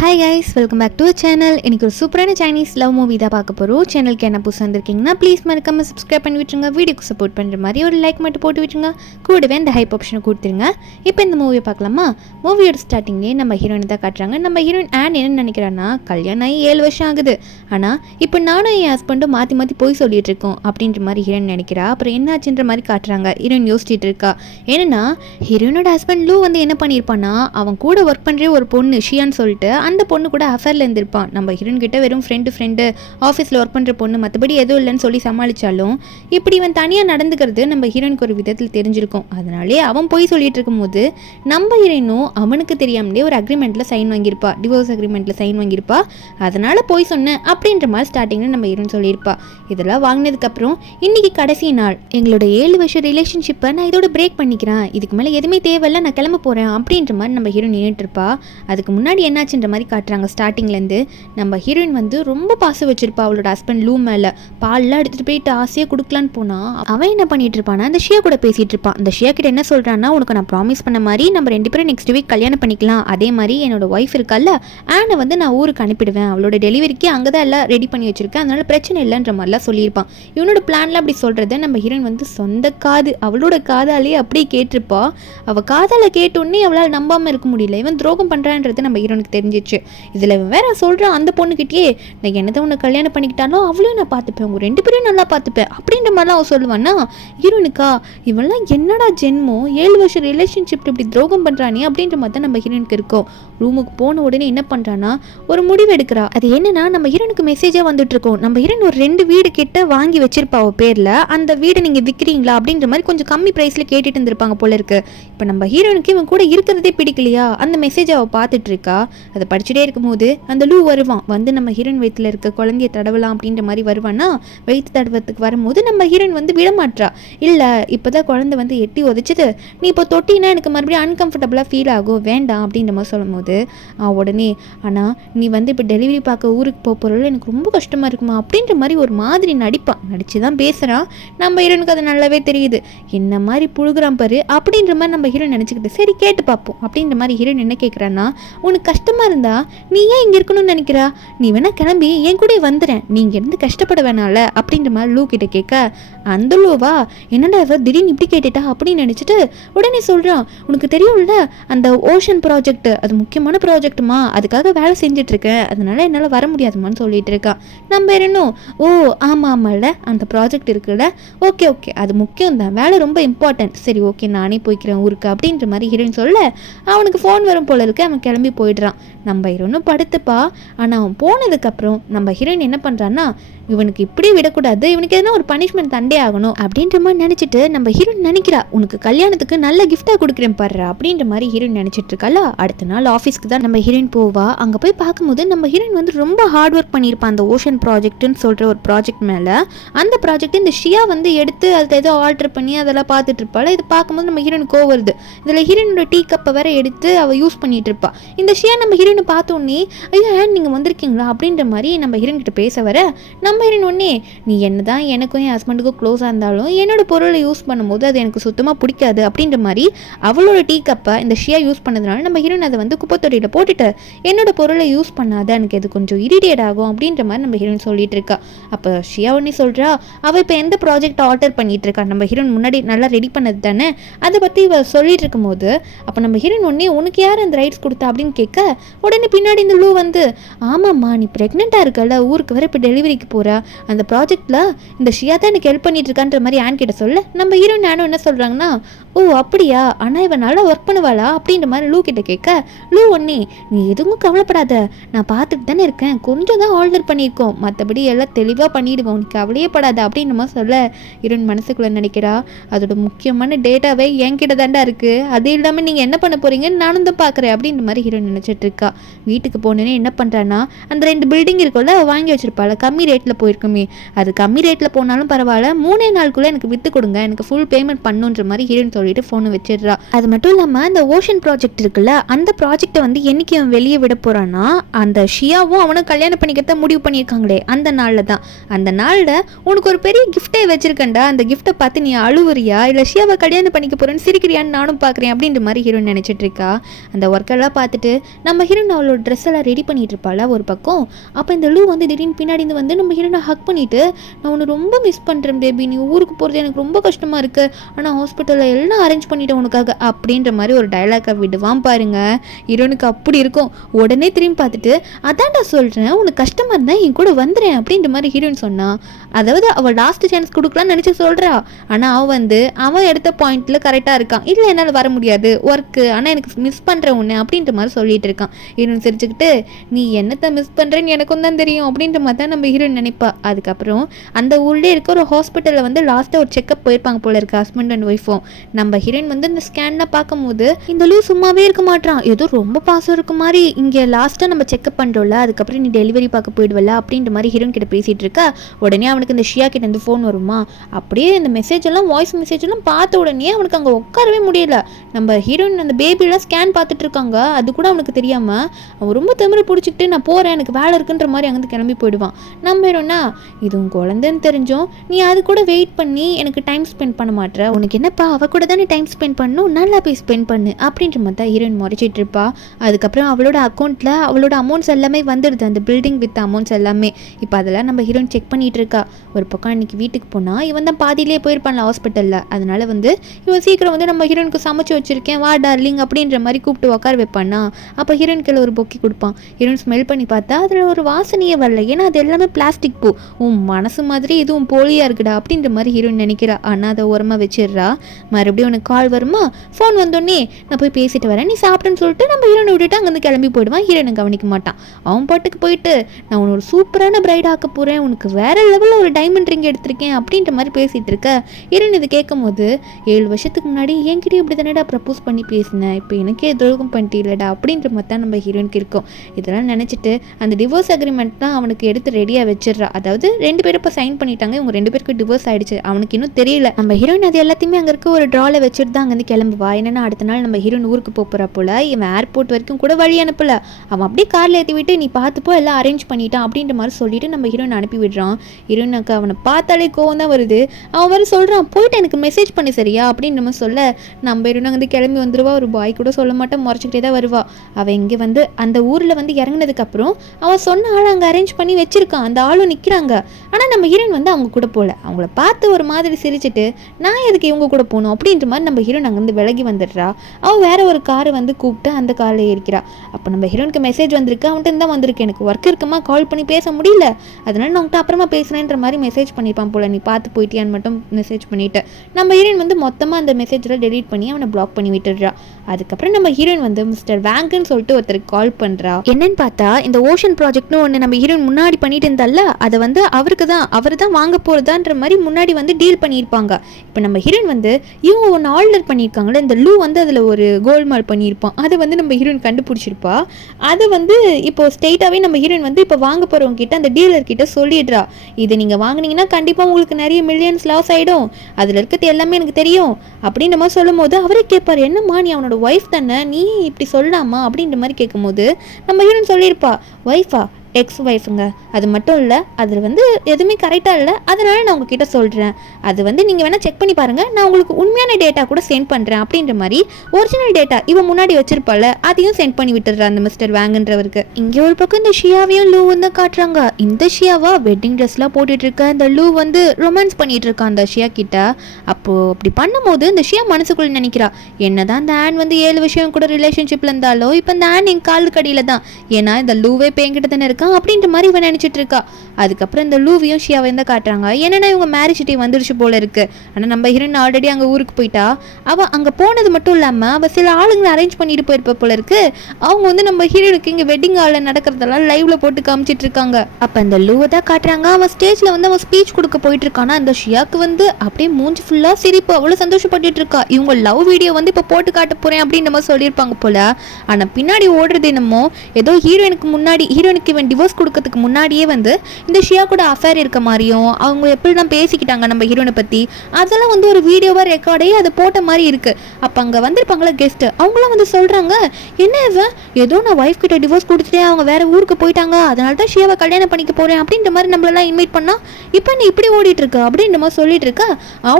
Hi guys, welcome back to channel. இன்றைக்கி ஒரு சூப்பரான சைனீஸ் லவ் மூவி தான் பார்க்க போகிறோம். சேனலுக்கு என்ன புதுசாக வந்திருக்கீங்கன்னா ப்ளீஸ் மறக்காமல் சப்ஸ்கிரைப் பண்ணி விட்டுருங்க. வீடியோக்கு சப்போர்ட் பண்ணுற மாதிரி ஒரு லைக் மட்டும் போட்டு விட்டுருங்க. கூடவே இந்த ஹைப் ஆப்ஷனை கொடுத்துருங்க. இப்போ இந்த மூவியை பார்க்கலாமா? மூவியோட ஸ்டார்டிங்லேயே நம்ம ஹீரோயின் தான் காட்டுறாங்க. நம்ம ஹீரோயின் ஆன் என்ன நினைக்கிறான்னா, கல்யாணம் ஆகி 7 வருஷம் ஆகுது, ஆனால் இப்போ நானும் என் ஹஸ்பண்டும் மாற்றி மாற்றி போய் சொல்லிட்டு இருக்கோம் அப்படின்ற மாதிரி ஹீரோயின் நினைக்கிறா. அப்புறம் என்னாச்சுன்ற மாதிரி காட்டுறாங்க. ஹீரோயின் யோசிச்சுட்டு இருக்கா. ஏன்னா ஹீரோயினோட ஹஸ்பண்ட் லூ வந்து என்ன பண்ணியிருப்பான்னா, அவன் கூட ஒர்க் பண்ணுற ஒரு பொண்ணு ஷியான்னு சொல்லிட்டு அந்த பொண்ணு கூட அஃபேரில் இருந்திருப்பான். நம்ம ஹீரோயின் கிட்ட வெறும் ஃப்ரெண்டு ஆஃபீஸில் ஒர்க் பண்ணுற பொண்ணு, மற்றபடி எதுவும் இல்லைன்னு சொல்லி சமாளித்தாலும் இப்படி இவன் தனியாக நடந்துக்கிறது நம்ம ஹீரோயினுக்கு ஒரு விதத்தில் தெரிஞ்சிருக்கும். அதனாலே அவன் போய் சொல்லிட்டு இருக்கும்போது நம்ம ஹீரோயினும் அவனுக்கு தெரியாமலே ஒரு அக்ரிமெண்ட்டில் சைன் வாங்கியிருப்பா, டிவோர்ஸ் அக்ரிமெண்ட்டில் சைன் வாங்கியிருப்பா. அதனால் போய் சொன்னேன் அப்படின்ற மாதிரி ஸ்டார்டிங்கில் நம்ம ஹீரோயின் சொல்லியிருப்பா. இதெல்லாம் வாங்கினதுக்கப்புறம் இன்றைக்கி கடைசி நாள், எங்களோட 7 வருஷம் ரிலேஷன்ஷிப்பை நான் இதோட பிரேக் பண்ணிக்கிறேன், இதுக்கு மேலே எதுவுமே தேவையில்லை, நான் கிளம்ப போகிறேன் அப்படின்ற மாதிரி நம்ம ஹீரோயின் நின்றுட்டு இருப்பா. அதுக்கு முன்னாடி என்னாச்சுன்ற மாதிரி காட்டுறாங்க. ஸ்டார்டிங்லேருந்து நம்ம ஹீரோயின் வந்து ரொம்ப பாசம் வச்சிருப்பா அவளோட ஹஸ்பண்ட் லூ மேலே. பால்லாம் எடுத்துகிட்டு போயிட்டு ஆசையாக கொடுக்கலான்னு போனால் அவன் என்ன பண்ணிட்டு இருப்பானா, அந்த ஷியா கூட பேசிகிட்டு இருப்பான். அந்த ஷியா கிட்ட என்ன சொல்கிறான்னா, உனக்கு நான் ப்ராமிஸ் பண்ண மாதிரி நம்ம 2 பேரும் நெக்ஸ்ட் வீக் கல்யாணம் பண்ணிக்கலாம், அதே மாதிரி என்னோட ஒய்ஃப் இருக்கல்ல ஆனை வந்து நான் ஊருக்கு அனுப்பிடுவேன், அவளோட டெலிவரிக்கு அங்கே தான் எல்லாம் ரெடி பண்ணி வச்சிருக்கேன், அதனால பிரச்சனை இல்லைன்ற மாதிரிலாம் சொல்லியிருப்பான். இவனோட பிளான்லாம் அப்படி சொல்கிறத நம்ம ஹீரோயின் வந்து சொந்த காது அவளோட காதாலே அப்படியே கேட்டிருப்பா. அவள் காதால் கேட்டோன்னே அவளால் நம்பாமல் இருக்க முடியல. இவன் துரோகம் பண்ணுறான்றது நம்ம ஹீரோனுக்கு தெரிஞ்சிச்சு. இதில் வேற சொல்கிறான் அந்த பொண்ணுக்கிட்டே, நான் என்னதான் உன்னை கல்யாணம் பண்ணிக்கிட்டாலும் அவளையும் நான் பார்த்துப்பேன், உங்கள் 2 பேரும் நல்லா பார்த்துப்பேன் அப்படின்ற மாதிரிலாம் அவள் சொல்லுவான்னா, ஹீரோனுக்கா இவெல்லாம் என்னடா ஜென்மோ, 7 வருஷம் ரிலேஷன்ஷிப் இப்படி துரோகம் பண்ணுறானே அப்படின்ற மாதிரி தான் நம்ம ஹீரோனுக்கு இருக்கும். ரூமுக்கு போன உடனே என்ன பண்ணுறான்னா, ஒரு முடிவு எடுக்கிறா. அது என்னன்னா, நம்ம ஹீரோனுக்கு மெசேஜாக வந்துட்டு இருக்கோம். நம்ம ஹீரோன் ஒரு 2 வீடு கிட்ட வாங்கி வச்சிருப்பா அவள் பேரில், அந்த வீடை நீங்கள் விற்கிறீங்களா அப்படின்ற மாதிரி கொஞ்சம் கம்மி ப்ரைஸில் கேட்டுட்டு இருந்திருப்பாங்க போல இருக்கு. இப்போ நம்ம ஹீரோனுக்கு இவன் கூட இருக்கிறதே பிடிக்கலையா, அந்த மெசேஜை அவள் பார்த்துட்டு இருக்கா. அதை படிச்சுட்டே இருக்கும்போது அந்த லூ வருவான். வந்து நம்ம ஹீரோயின் வயிற்றில் இருக்க குழந்தைய தடவலாம் அப்படின்ற மாதிரி வருவானா, வயிற்று தடவத்துக்கு வரும்போது நம்ம ஹீரோயின் வந்து விடமாட்றா. இல்லை இப்போதான் குழந்தை வந்து எட்டி உதச்சிது, நீ இப்போ தொட்டினா எனக்கு மறுபடியும் அன்கம்ஃபர்டபுளாக ஃபீல் ஆகும், வேண்டாம் அப்படின்ற மாதிரி சொல்லும்போது உடனே, ஆனால் நீ வந்து இப்போ டெலிவரி பார்க்க ஊருக்கு போகிறதுல எனக்கு ரொம்ப கஷ்டமாக இருக்குமா அப்படின்ற மாதிரி ஒரு மாதிரி நடிச்சு தான் பேசுகிறான். நம்ம ஹீரோனுக்கு அது நல்லாவே தெரியுது. என்ன மாதிரி புழுகிறான் பாரு அப்படின்ற மாதிரி நம்ம ஹீரோயின் நினச்சிக்கிட்டு சரி கேட்டு பார்ப்போம் அப்படின்ற மாதிரி ஹீரோயின் என்ன கேட்குறான்னா, உனக்கு கஷ்டமாக இருந்தா நீ ஏன் இங்கே இருக்கணும்னு நினைக்கிறா, நீ வேணா கிளம்பி என் கூட வந்துடுறேன், நீங்க இருந்து கஷ்டப்பட வேணால அப்படின்ற மாதிரி லூ கிட்ட கேட்க, அந்த லூவா என்னடா இவ திடீர்னு இப்படி கேட்டுட்டா அப்படின்னு நினைச்சிட்டு உடனே சொல்றான், உனக்கு தெரியும்ல அந்த ஓஷன் ப்ராஜெக்ட், அது முக்கியமான ப்ராஜெக்ட்டுமா, அதுக்காக வேலை செஞ்சுட்டு இருக்கேன், அதனால என்னால் வர முடியாதுமான்னு சொல்லிட்டு இருக்கான். நம்ம இன்னும் ஓ ஆமாம்ல அந்த ப்ராஜெக்ட் இருக்குல்ல, ஓகே அது முக்கியம் தான், வேலை ரொம்ப இம்பார்ட்டன்ட், சரி ஓகே நானே போய்க்கிறேன் ஊருக்கு அப்படின்ற மாதிரி ஹீரோயின் சொல்ல, அவனுக்கு ஃபோன் வரும் போல இருக்கு. அவன் கிளம்பி போயிடுறான். நம்ம ஹீரோனும் படுத்துப்பா. ஆனால் அவன் போனதுக்கப்புறம் நம்ம ஹீரோயின் என்ன பண்ணுறான்னா, இவனுக்கு இப்படி விடக்கூடாது, இவனுக்கு எதனா ஒரு பனிஷ்மெண்ட் தண்டே ஆகணும் அப்படின்ற மாதிரி நினச்சிட்டு நம்ம ஹீரோயின் நினைக்கிறா, உனக்கு கல்யாணத்துக்கு நல்ல கிஃப்டாக கொடுக்குறேன் பாரு அப்படின்ற மாதிரி ஹீரோயின் நினச்சிட்டு இருக்கல. அடுத்த நாள் ஆஃபீஸ்க்கு தான் நம்ம ஹீரோயின் போவா. அங்கே போய் பார்க்கும்போது நம்ம ஹீரோயின் வந்து ரொம்ப ஹார்ட் ஒர்க் பண்ணியிருப்பான் அந்த ஓஷன் ப்ராஜெக்ட்னு சொல்கிற ஒரு ப்ராஜெக்ட் மேலே. அந்த ப்ராஜெக்ட் இந்த ஷியா வந்து எடுத்து அதை ஏதோ ஆல்டர் பண்ணி அதெல்லாம் பார்த்துட்டு இருப்பாள். இது பார்க்கும்போது நம்ம ஹீரோனுக்கு கோவம் வருது. இதில் ஹீரோனோட டீ கப்பை வேற எடுத்து அவள் யூஸ் பண்ணிட்டு இருப்பா. இந்த ஷியா நம்ம ஹீரோனை பார்த்தோன்னே, ஐயோ ஏன் நீங்கள் வந்திருக்கீங்களா அப்படின்ற மாதிரி நம்ம ஹீரோன் கிட்ட பேச வர, நம்ம ஹீரோன் ஒன்னே, நீ என்னதான் எனக்கும் என் ஹஸ்பண்டுக்கும் க்ளோஸாக இருந்தாலும் என்னோட பொருளை யூஸ் பண்ணும்போது அது எனக்கு சுத்தமாக பிடிக்காது அப்படின்ற மாதிரி அவளோட டீ கப்பை இந்த ஷியா யூஸ் பண்ணதுனால நம்ம ஹீரோன் அதை வந்து குப்பைத்தொட்டியில் போட்டுட்டு, என்னோட பொருளை யூஸ் பண்ணாத, எனக்கு அது கொஞ்சம் இரிட்டேட் ஆகும் அப்படின்ற மாதிரி நம்ம ஹீரோன் சொல்லிட்டு இருக்கா. அப்போ ஷியா ஒன்னே சொல்கிறா, அவள் இப்போ எந்த ப்ராஜெக்ட் ஆர்டர் பண்ணிட்டு இருக்கா, நம்ம ஹீரோன் முன்னாடி நல்லா ரெடி பண்ணது தானே, அதை பற்றி இவ சொல்லிட்டு இருக்கும்போது அப்போ நம்ம ஹீரோன் ஒன்னே, உனக்கு யார் அந்த ரைட்ஸ் கொடுத்தா அப்படின்னு கேட்க, உடனே பின்னாடி இந்த லூ வந்து, ஆமாம்மா நீ ப்ரெக்னெண்ட்டாக இருக்கல, ஊருக்கு வர இப்போ டெலிவரிக்கு போகிறா, அந்த ப்ராஜெக்டில் இந்த ஷியா தான் எனக்கு ஹெல்ப் பண்ணிட்டு இருக்கான்ற மாதிரி ஆன் கிட்ட சொல்ல, நம்ம ஹீரோயின் ஆனும் என்ன சொல்கிறாங்கன்னா, ஓ அப்படியா, ஆனால் இவன் நல்லா ஒர்க் பண்ணுவாளா அப்படின்ற மாதிரி லூ கிட்ட கேட்க, லூ ஒன்னே, நீ எதுவும் கவலைப்படாத, நான் பார்த்துட்டு தானே இருக்கேன், கொஞ்சம் தான் ஆல்டர் பண்ணியிருக்கோம், மற்றபடி எல்லாம் தெளிவாக பண்ணிடுவோம், உனக்கு கவலையே படாத அப்படின்ற மாதிரி சொல்ல, ஹீரோயின் மனசுக்குள்ளே நினைக்கிறா, அதோட முக்கியமான டேட்டாவே என்கிட்ட தாண்டா இருக்குது, அது இல்லாமல் நீங்கள் என்ன பண்ண போகிறீங்கன்னு நானும் தான் பார்க்குறேன் அப்படின்ற மாதிரி ஹீரோயின் நினச்சிட்டு இருக்கா. வீட்டுக்கு போனேன்னு என்ன பண்ணுறான்னா, அந்த 2 பில்டிங் இருக்கும்ல வாங்கி வச்சிருப்பாள், கம்மி ரேட்டில் போயிருக்குமே, அது கம்மி ரேட்டில் போனாலும் பரவாயில்ல, 3 நாளுக்குள்ளே எனக்கு விற்று கொடுங்க, எனக்கு ஃபுல் பேமெண்ட் பண்ணுன்ற மாதிரி ஹீரோயின் சொல்லிட்டு ஃபோனை வச்சிடுறா. அது மட்டும் இல்லாமல் அந்த ஓஷன் ப்ராஜெக்ட் இருக்குல்ல, அந்த ப்ராஜெக்டை வந்து என்னைக்கு அவன் வெளியே விட போறான்னா, அந்த ஷியாவும் அவனும் கல்யாணம் பண்ணிக்கிறத முடிவு பண்ணியிருக்காங்களே அந்த நாளில் தான். அந்த நாளில் உனக்கு ஒரு பெரிய கிஃப்டே வச்சிருக்கேன்டா, அந்த கிஃப்ட்டை பார்த்து நீ அழுவுறியா இல்லை ஷியாவை கல்யாணம் பண்ணிக்க போறேன்னு சிரிக்கிறியான்னு நானும் பார்க்குறேன் அப்படின்ற மாதிரி ஹீரோயின் நினைச்சிட்டு இருக்கா. அந்த ஒர்க்கெல்லாம் பார்த்துட்டு நம்ம ஹீரோயின் அவளோட ட்ரெஸ் எல்லாம் ரெடி பண்ணிட்டு இருப்பாள் ஒரு பக்கம். அப்போ இந்த லூ வந்து திடீர்னு பின்னாடி வந்து நம்ம ஹீரோனை ஹக் பண்ணிட்டு, நான் உன்னை ரொம்ப மிஸ் பண்ணுறேன் பேபி, நீ ஊருக்கு போகிறது எனக்கு ரொம்ப கஷ்டமாக இருக்குது, ஆனால் ஹாஸ்பிட்டலில் எல்லாம் அரேஞ்ச் பண்ணிட்டேன் உனக்காக அப்படின்ற மாதிரி ஒரு டைலாக்கை விடுவான் பாருங்க. ஹீரோனுக்கு அப்படி இருக்கும். உடனே திரும்பி பார்த்துட்டு, அதான்டா சொல்கிறேன் உனக்கு கஷ்டமாக இருந்தால் என் கூட வந்துடுறேன் அப்படின்ற மாதிரி ஹீரோயின் சொன்னா. அதாவது அவள் லாஸ்ட் சான்ஸ் கொடுக்கலான்னு நினச்சி சொல்கிறா. ஆனால் அவன் வந்து அவன் எடுத்த பாயிண்ட்டில் கரெக்டாக இருக்கான். இல்லை என்னால் வர முடியாது ஒர்க்கு, ஆனால் எனக்கு மிஸ் பண்ணுறேன் உன்னை அப்படின்ற மாதிரி சொல்லிட்டு இருக்கான். ஹீரோயின் சிரிச்சுக்கிட்டு, நீ என்னத்தை மிஸ் பண்ணுறேன்னு எனக்கும் தான் தெரியும் அப்படின்ற மாதிரி தான் நம்ம ஹீரோயின் நினைப்பா. அதுக்கப்புறம் அந்த ஊர்லேயே இருக்க ஒரு ஹாஸ்பிட்டலில் வந்து லாஸ்ட்டாக ஒரு செக்அப் போயிருப்பாங்க போல இருக்கு ஹஸ்பண்ட் அண்ட் ஒய்ஃபும். நம்ம ஹீரோயின் வந்து இந்த ஸ்கேன்லாம் பார்க்கும்போது இந்த லூ சும்மாவே இருக்க மாட்டான், ஏதோ ரொம்ப பாசம் இருக்க மாதிரி. இங்கே லாஸ்ட்டாக நம்ம செக்அப் பண்ணுறோம்ல, அதுக்கப்புறம் நீ டெலிவரி பார்க்க போயிடுவல அப்படின்ற மாதிரி ஹீரோயின் கிட்ட பேசிகிட்டு இருக்கா. உடனே அவனுக்கு இந்த ஷியா கிட்ட இருந்து ஃபோன் வருமா. அப்படியே இந்த மெசேஜ் எல்லாம் வாய்ஸ் மெசேஜ் எல்லாம் பார்த்த உடனே அவனுக்கு அங்கே உட்காரவே முடியல. நம்ம ஹீரோயின் அந்த பேபியெல்லாம் ஸ்கேன் பார்த்துட்டு இருக்காங்க, அது கூட அவனுக்கு தெரியாமல் அவன் ரொம்ப திமிரு பிடிச்சிக்கிட்டு, நான் போகிறேன் எனக்கு வேலை இருக்குன்ற மாதிரி அங்கேருந்து கிளம்பி போயிடுவான். நம்ம ஹீரோனா, இதுவும் குழந்தைன்னு தெரிஞ்சோம் நீ அது கூட வெயிட் பண்ணி எனக்கு டைம் ஸ்பெண்ட் பண்ண மாட்டேற, உனக்கு என்னப்பா அவ கூட தானே டைம் ஸ்பெண்ட் பண்ணணும், நல்லா போய் ஸ்பெண்ட் பண்ணு அப்படின்ற மாதிரி தான் ஹீரோயின் முறைச்சிட்டு இருப்பா. அதுக்கப்புறம் அவளோட அக்கௌண்ட்டில் அவளோட அமௌண்ட்ஸ் எல்லாமே வந்துடுது, அந்த பில்டிங் வித் அமௌண்ட்ஸ் எல்லாமே. இப்போ அதெல்லாம் நம்ம ஹீரோயின் செக் பண்ணிட்டு இருக்கா. ஒரு பக்கம் அன்றைக்கி வீட்டுக்கு போனால் இவன் தான் பாதியிலே போயிருப்பான்ல ஹாஸ்பிட்டலில். அதனால வந்து இவன் சீக்கிரம் வந்து நம்ம ஹீரோனுக்கு சமைச்சு வச்சிருக்கேன் வா டார்லிங் அப்படின்ற மாதிரி கூப்பிட்டு உட்கார வைப்பானா. அப்போ ஹீரோயின் கையில் ஒரு பொக்கி கொடுப்பான். ஹீரோயின் ஸ்மெல் பண்ணி பார்த்தா அதில் ஒரு வாசனையே வரல, ஏன்னா அது எல்லாமே பிளாஸ்டிக் பூ. உன் மனசு மாதிரி இதுவும் போலியாக இருக்குடா அப்படின்ற மாதிரி ஹீரோயின் நினைக்கிறா. ஆனால் அதை ஓரமாக வச்சிடுறா. மறுபடியும் உனக்கு கால் வருமா, ஃபோன் வந்தோடனே நான் போய் பேசிட்டு வரேன் நீ சாப்பிட்டுன்னு சொல்லிட்டு நம்ம ஹீரோனை விட்டுட்டு அங்கேருந்து கிளம்பி போயிடுவான். ஹீரோனை கவனிக்க மாட்டான். அவன் பாட்டுக்கு போயிட்டு, நான் உன்னை ஒரு சூப்பரான பிரைட் ஆக்க போகிறேன், உனக்கு வேற லெவலில் ஒரு டைமண்ட் ரிங் எடுத்திருக்கேன் அப்படின்ற மாதிரி பேசிகிட்டு இருக்க. ஹீரோயின் இது கேட்கும் போது, 7 வருஷத்துக்கு முன்னாடி என்கிட்ட இப்படி தானடா ப்ரப்போஸ் பண்ணி பேசினேன், இப்போ எனக்கே துரோகம் பண்ணிட்டு இல்லடா அப்படின்ற மாதிரி தான் நம்ம ஹீரோயினுக்கு இருக்கும். இதெல்லாம் நினச்சிட்டு அந்த டிவோர்ஸ் அக்ரிமெண்ட் தான் அவனுக்கு எடுத்து ரெடியாக வச்சிடுறா. அதாவது 2 பேரும் இப்போ சைன் பண்ணிட்டாங்க, இவங்க 2 பேருக்கு டிவோர்ஸ் ஆயிடுச்சு. அவனுக்கு இன்னும் தெரியல. நம்ம ஹீரோயின் அது எல்லாத்தையுமே அங்கே இருக்க ஒரு ட்ரால வச்சுட்டு தான் அங்கேருந்து கிளம்புவா. என்னன்னா அடுத்த நாள் நம்ம ஹீரோயின் ஊருக்கு போகிறா போல. இவன் ஏர்போர்ட் வரைக்கும் கூட வழி அனுப்பல, அவன் அப்படியே காரில் ஏற்றி விட்டு நீ பார்த்துப்போ எல்லாம் அரேஞ்ச் பண்ணிட்டான் அப்படின்ற மாதிரி சொல்லிட்டு நம்ம ஹீரோயின் அனுப்பி விடுறான். ஹீரோயினுக்கு அவனை பார்த்தாலே கோவம் தான் வருது. அவன் வர சொல்கிறான், போயிட்டு எனக்கு மெசேஜ் பண்ணி சரியா அப்படின்ற மாதிரி சொல்ல, நம்ம ஹீரோயின் வந்து கிளம்பி வந்துடுவா. ஒரு பாய் கூட சொல்ல மாட்டேன், முறைச்சிக்கிட்டே தான் வருவா. அவன் இங்கே வந்து அந்த ஊரில் வந்து இறங்கினதுக்கப்புறம் அவன் சொன்ன ஆள் அங்கே அரேஞ்ச் பண்ணி வச்சிருக்கான், அந்த ஆளும் நிற்கிறாங்க. ஆனால் நம்ம ஹீரோயின் வந்து அவங்க கூட போகல. அவங்கள பார்த்து ஒரு மாதிரி சிரிச்சுட்டு, நான் எதுக்கு இவங்க கூட போகணும் அப்படின்ற மாதிரி நம்ம ஹீரோயின் அங்கேருந்து விலகி வந்துடுறா. அவள் வேற ஒரு காரை வந்து கூப்பிட்டு அந்த காரில் ஏறிக்கிறா. அப்போ நம்ம ஹீரோனுக்கு மெசேஜ் வந்திருக்கு, அவன்கிட்ட தான் வந்திருக்கு, எனக்கு ஒர்க் இருக்குமா கால் பண்ணி பேச முடியல, அதனால நான் உங்கள்கிட்ட அப்புறமா பேசுகிறேன்ற மாதிரி மெசேஜ் பண்ணியிருப்பான் போல, நீ பார்த்து போயிட்டியான்னு மட்டும் மெசேஜ் பண்ணிவிட்டு நம்ம ஹீரோயின் வந்து மொத்தமாக அந்த மெசேஜில் டெலீட் பண்ணி அவனை பிளாக் பண்ணி விட்டுடுறா. அதுக்கப்புறம் நம்ம ஹீரோயின் வந்து மிஸ்டர் வேங்குன்னு சொல்லிட்டு ஒருத்தருக்கு கால் பண்ணுறா. என்னன்னு பார்த்தா இந்த ஓஷன் ப்ராஜெக்ட்னு ஒன்று நம்ம ஹீரோயின் முன்னாடி பண்ணிட்டு இருந்தால, அதை வந்து அவர் தான் வாங்க போகிறதான்ற மாதிரி முன்னாடி வந்து டீல் பண்ணியிருப்பாங்க. இப்போ நம்ம ஹீரோயின் வந்து இவங்க ஒன்று ஆர்டர் பண்ணியிருக்காங்களே, இந்த லூ வந்து அதில் ஒரு கோல்மால் பண்ணியிருப்பான், அதை வந்து நம்ம ஹீரோயின் கண்டுபிடிச்சிருப்பா. அதை வந்து இப்போ ஸ்ட்ரெயிட்டாகவே நம்ம ஹீரோயின் வந்து இப்போ வாங்க போகிறவங்க கிட்ட அந்த டீலர் கிட்ட சொல்லிடுறா, இதை நீங்கள் வாங்கினீங்கன்னா கண்டிப்பாக உங்களுக்கு நிறைய மில்லியன்ஸ் லாஸ் ஆகிடும், அதில் இருக்கிறது எல்லாமே எனக்கு தெரியும் அப்படின்ற மாதிரி சொல்லும் போது அவரே கேட்பார், என்னம்மா நீ அவனோட ஒய்ஃப் தானே, நீ இப்படி சொல்லலாமா அப்படின்ற மாதிரி கேட்கும்போது நம்ம ஹீரோயின் சொல்லியிருப்பா, ஒய்ஃபா எக்ஸ் ஒய்ஃபுங்க, அது மட்டும் இல்லை அதில் வந்து எதுவுமே கரெக்டாக இல்லை, அதனால நான் உங்ககிட்ட சொல்கிறேன், அது வந்து நீங்கள் வேணால் செக் பண்ணி பாருங்கள், நான் உங்களுக்கு உண்மையான டேட்டா கூட சென்ட் பண்ணுறேன் அப்படின்ற மாதிரி ஒரிஜினல் டேட்டா இவன் முன்னாடி வச்சிருப்பாள் அதையும் சென்ட் பண்ணி விட்டுடுறா அந்த மிஸ்டர் வேங்குன்றவருக்கு. இங்கே ஒரு பக்கம் இந்த ஷியாவையும் லூவும் தான் காட்டுறாங்க. இந்த ஷியாவா வெட்டிங் ட்ரெஸ்லாம் போட்டுட்டு இருக்க, இந்த லூ வந்து ரொமான்ஸ் பண்ணிட்டு இருக்கான் அந்த ஷியா கிட்ட. அப்போது அப்படி பண்ணும்போது இந்த ஷியா மனசுக்குள்ள நினைக்கிறா, என்னதான் இந்த ஆன் வந்து 7 வருஷம் கூட ரிலேஷன்ஷிப்பில் இருந்தாலும் இப்போ இந்த ஆன் என் கால் கடியில் தான், ஏன்னா இந்த லூவே பேங்கிட்ட தானே அப்படின்ற மாதிரி இவன் நினைச்சிட்டு இருக்கா. அதுக்கப்புறம் இந்த லூவியும் ஷியாவையும் தான் காட்டுறாங்க. என்னன்னா இவங்க மேரேஜ் டே வந்துருச்சு போல இருக்கு. ஆனால் நம்ம ஹீரோயின் ஆல்ரெடி அங்கே ஊருக்கு போயிட்டா. அவள் அங்கே போனது மட்டும் இல்லாமல் அவள் சில ஆளுங்களை அரேஞ்ச் பண்ணிட்டு போயிருப்ப போல இருக்கு. அவங்க வந்து நம்ம ஹீரோனுக்கு இங்கே வெட்டிங் ஹாலில் நடக்கிறதெல்லாம் லைவ்ல போட்டு காமிச்சிட்டு இருக்காங்க. அப்போ அந்த லூவை தான் காட்டுறாங்க. அவன் ஸ்டேஜில் வந்து அவன் ஸ்பீச் கொடுக்க போயிட்டு இருக்கானா. அந்த ஷியாவுக்கு வந்து அப்படியே மூஞ்சி ஃபுல்லாக சிரிப்பு, அவ்வளோ சந்தோஷப்பட்டுட்டு இருக்கா. இவங்க லவ் வீடியோ வந்து இப்போ போட்டு காட்ட போறேன் அப்படின்னு நம்ம சொல்லியிருப்பாங்க போல. ஆனால் பின்னாடி ஓடுறது என்னமோ ஏதோ ஹீரோயினுக்கு முன்னாடி ஹீரோயினுக்கு இவன் டிவோர்ஸ் கொடுக்கறதுக்கு முன்னாடியே வந்து இந்த ஷியா கூட அஃபேர் இருக்க மாதிரியும் அவங்க எப்படி தான் பேசிக்கிட்டாங்க நம்ம ஹீரோனை பற்றி அதெல்லாம் வந்து ஒரு வீடியோவாக ரெக்கார்டாகி அதை போட்ட மாதிரி இருக்குது. அப்போ அங்கே வந்திருப்பாங்களா கெஸ்ட்டு, அவங்களாம் வந்து சொல்கிறாங்க, என்ன இவன் ஏதோ நான் ஒய்ஃப் கிட்ட டிவோர்ஸ் கொடுத்துட்டேன், அவங்க வேறு ஊருக்கு போயிட்டாங்க, அதனால தான் ஷியாவை கல்யாணம் பண்ணிக்க போகிறேன் அப்படின்ற மாதிரி நம்மளெல்லாம் இன்வைட் பண்ணால் இப்போ நீ இப்படி ஓடிட்டு இருக்கா அப்படின்ற மாதிரி சொல்லிட்டு இருக்கா.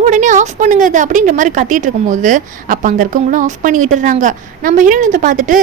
உடனே ஆஃப் பண்ணுங்க அது அப்படின்ற மாதிரி கத்திட்டு இருக்கும்போது அப்போ அங்கே இருக்கவங்களும் ஆஃப் பண்ணி விட்டுறாங்க. நம்ம ஹீரோயினத்தை பார்த்துட்டு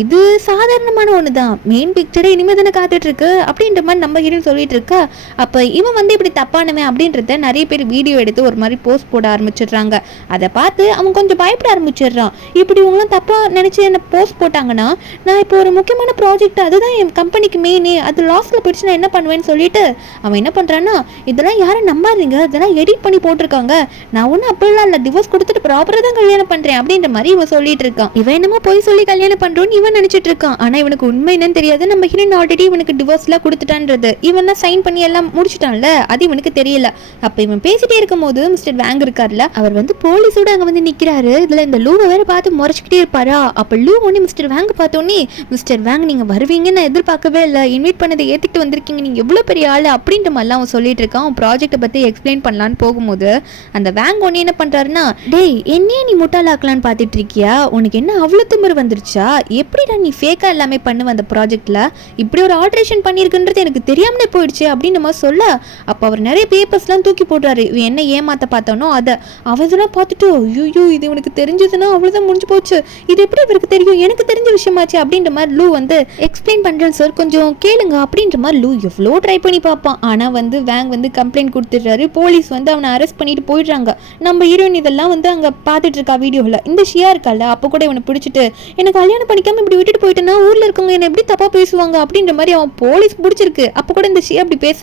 இது சாதாரணமான ஒன்று தான், மெயின் பிக்சரே இனிமேல் தானே காத்துட்டு இருக்கு அப்படின்ற மாதிரி நம்ம ஹீரோயின் சொல்லிட்டு இருக்கா. அப்போ இவன் வந்து இப்படி தப்பானவன் அப்படின்றத நிறைய பேர் வீடியோ எடுத்து ஒரு மாதிரி போஸ்ட் போட ஆரம்பிச்சிடுறாங்க. அதை பார்த்து அவன் கொஞ்சம் பயப்பட ஆரம்பிச்சிடுறான். இப்படி இவங்களாம் தப்பாக நினச்சி என்ன போஸ்ட் போட்டாங்கன்னா நான் இப்போ ஒரு முக்கியமான ப்ராஜெக்ட் அதுதான் என் கம்பெனிக்கு மெயினே, அது லாஸ்ட்டில் போயிடுச்சு நான் என்ன பண்ணுவேன்னு சொல்லிட்டு அவன் என்ன பண்ணுறான்னா இதெல்லாம் யாரும் நம்பாதீங்க, இதெல்லாம் எடிட் பண்ணி போட்டிருக்காங்க, நான் ஒன்றும் அப்படிலாம் இல்லை, டிவோர்ஸ் கொடுத்துட்டு ப்ராப்பராக தான் கல்யாணம் பண்ணுறேன் அப்படின்ற மாதிரி இவன் சொல்லிட்டு இருக்கான். இவன் என்னமோ போய் சொல்லி கல்யாணம் பண்ணுறோன்னு இவன் நினச்சிட்டு இருக்கான். ஆனால் இவனுக்கு உண்மை என்னன்னு தெரியாது, நம்ம ஹீரோயின் ஆல்ரெடி இவனுக்கு டிவோர்ஸ்லாம் கொடுத்துட்டான்றது, இவன் தான் சைன் பண்ணி எல்லாம் முடிச்சுட்டான்ல, அது இவனுக்கு தெரியல. அப்போ இவன் பேசிட்டே இருக்கும் போது மிஸ்டர் வேங் இருக்கார்ல, அவர் வந்து போலீஸோட அங்கே வந்து நிற்கிறாரு. இதில் இந்த லூவை வேற பார்த்து முறைச்சிக்கிட்டே இருப்பாரா. அப்போ லூ ஒன்று மிஸ்டர் வேங் பார்த்தோன்னே, மிஸ்டர் வேங் நீங்கள் வருவீங்கன்னு நான் எதிர்பார்க்கவே இல்லை, இன்வைட் பண்ணதை ஏற்றிட்டு வந்திருக்கீங்க, நீங்கள் எவ்வளோ பெரிய ஆள் அப்படின்ற மாதிரிலாம் அவன் சொல்லிட்டு இருக்கான். அவன் ப்ராஜெக்டை பற்றி எக்ஸ்பிளைன் பண்ணலான்னு போகும்போது அந்த வேங் ஒன்று என்ன பண்ணுறாருன்னா, டேய் என்னையே நீ முட்டாளாக்கலான்னு பார்த்துட்டு இருக்கியா, உனக்கு என்ன அவ்வளோ திமிரு வந்துருச்சா, எப்படிடா நீ ஃபேக்காக எல்லாமே பண்ணுவ அந்த ப்ராஜெக்டில், இப்படி ஒரு ஆல்ட்ரேஷன் பண்ணியிருக்குன்றது எனக்கு தெரியாமலே போயிடுச்சு அப்படின்னு நம்ம சொல்ல, அப்போ அவர் நிறைய பேப்பர்ஸ்லாம் தூக்கி போடுறாரு. இவன் என்ன ஏமாற்ற பார்த்தானோ அதை அவன் இதெல்லாம் பார்த்துட்டு ஐயோ இது இவனுக்கு தெரிஞ்சதுன்னா அவ்வளோதான் முடிஞ்சு போச்சு, இது எப்படி இவருக்கு தெரியும், எனக்கு தெரிஞ்ச விஷயமாச்சு அப்படின்ற மாதிரி லூ வந்து எக்ஸ்பிளைன் பண்ணுறேன் சார் கொஞ்சம் கேளுங்க அப்படின்ற மாதிரி லூ எவ்வளோ ட்ரை பண்ணி பார்ப்பான். ஆனால் வந்து வேங் வந்து கம்ப்ளைண்ட் கொடுத்துட்றாரு. போலீஸ் வந்து அவனை அரெஸ்ட் பண்ணிட்டு போயிடுறாங்க. நம்ம ஹீரோயின் இதெல்லாம் வந்து அங்கே பார்த்துட்டு இருக்கா வீடியோவில். இந்த ஷியா இருக்கால அப்போ கூட இவனை பிடிச்சிட்டு எனக்கு கல்யாணம் பண்ணிக்காம இப்படி விட்டுட்டு போயிட்டேன்னா ஊரில் இருக்கவங்க என்ன எப்படி தப்பாக பேசுவாங்க அப்படின்ற மாதிரி அவன் போலீஸ் பிடிச்சிருக்கு. அப்போ கூட இந்த ஷியா அப்படி பேச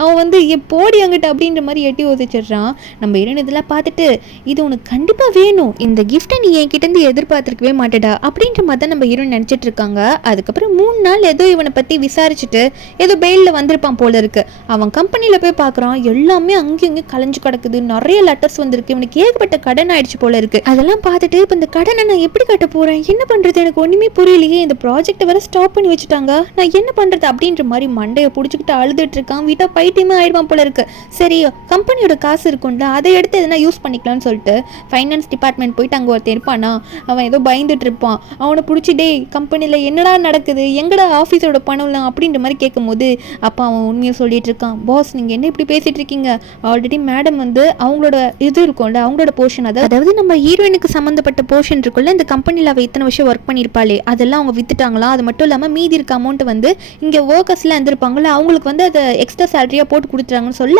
அவன் வந்து போடி அங்கிட்ட அப்படின்ற மாதிரி எட்டி உதச்சிடுறான். நம்ம ஹீரோயின் இதெல்லாம் பார்த்துட்டு இது உனக்கு கண்டிப்பாக வேணும், இந்த கிஃப்ட்டை நீ என்கிட்டேருந்து எதிர்பார்த்துருக்கவே மாட்டேடா அப்படின்ற மாதிரி தான் நம்ம ஹீரோயின் நினச்சிட்டு இருக்காங்க. அதுக்கப்புறம் 3 நாள் ஏதோ இவனை பற்றி விசாரிச்சுட்டு ஏதோ பெயிலில் வந்திருப்பான் போல இருக்கு. அவன் கம்பெனியில் போய் பார்க்குறான், எல்லாமே அங்கேயும் இங்கே கலைஞ்சு கிடக்குது, நிறைய லெட்டர்ஸ் வந்திருக்கு, இவனுக்கு ஏகப்பட்ட கடன் ஆயிடுச்சு போல இருக்கு. அதெல்லாம் பார்த்துட்டு இப்போ இந்த கடனை நான் எப்படி கட்ட போகிறேன், என்ன பண்ணுறது எனக்கு ஒன்றுமே புரியலையே, இந்த ப்ராஜெக்டை வேற ஸ்டாப் பண்ணி வச்சுட்டாங்க, நான் என்ன பண்ணுறது அப்படின்ற மாதிரி மண்டையை பிடிச்சிக்கிட்டு அழுதுட்டு இருக்கான். வீட்டை பைத்தியமே ஆயிடுவான் போல இருக்கு. சரி கம்பெனியோட காசு இருக்கும்ல அதை எடுத்து எதனா யூஸ் பண்ணிக்கலாம்னு சொல்லிட்டு ஃபைனான்ஸ் டிபார்ட்மெண்ட் போயிட்டு அங்கே ஒருத்தர் இருப்பானா, அவன் ஏதோ பயந்துட்டு இருப்பான். அவனை பிடிச்சி டே கம்பெனியில் என்னடா நடக்குது, எங்கடா ஆஃபீஸோட பணம்லாம் அப்படின்ற மாதிரி கேட்கும்போது அப்போ அவன் உண்மையை சொல்லிட்டு இருக்கான். பாஸ் நீங்கள் என்ன இப்படி பேசிட்டு இருக்கீங்க, ஆல்ரெடி மேடம் வந்து அவங்களோட இது இருக்கும்ல அவங்களோட போர்ஷன், அதாவது நம்ம ஹீரோயினுக்கு சம்மந்தப்பட்ட போர்ஷன் இருக்குல்ல, இந்த கம்பெனியில் அவள் இத்தனை வருஷம் ஒர்க் பண்ணியிருப்பாளே அதெல்லாம் அவங்க வித்துட்டாங்களா. அது மட்டும் இல்லாமல் மீதி இருக்க அமௌண்ட் வந்து இங்கே ஒர்க்கர்ஸ்லாம் இருந்திருப்பாங்கல்ல அவங்களுக்கு வந்து அதை எக்ஸ்ட்ரா சேலரியாக போட்டு கொடுத்துட்டாங்கன்னு சொல்ல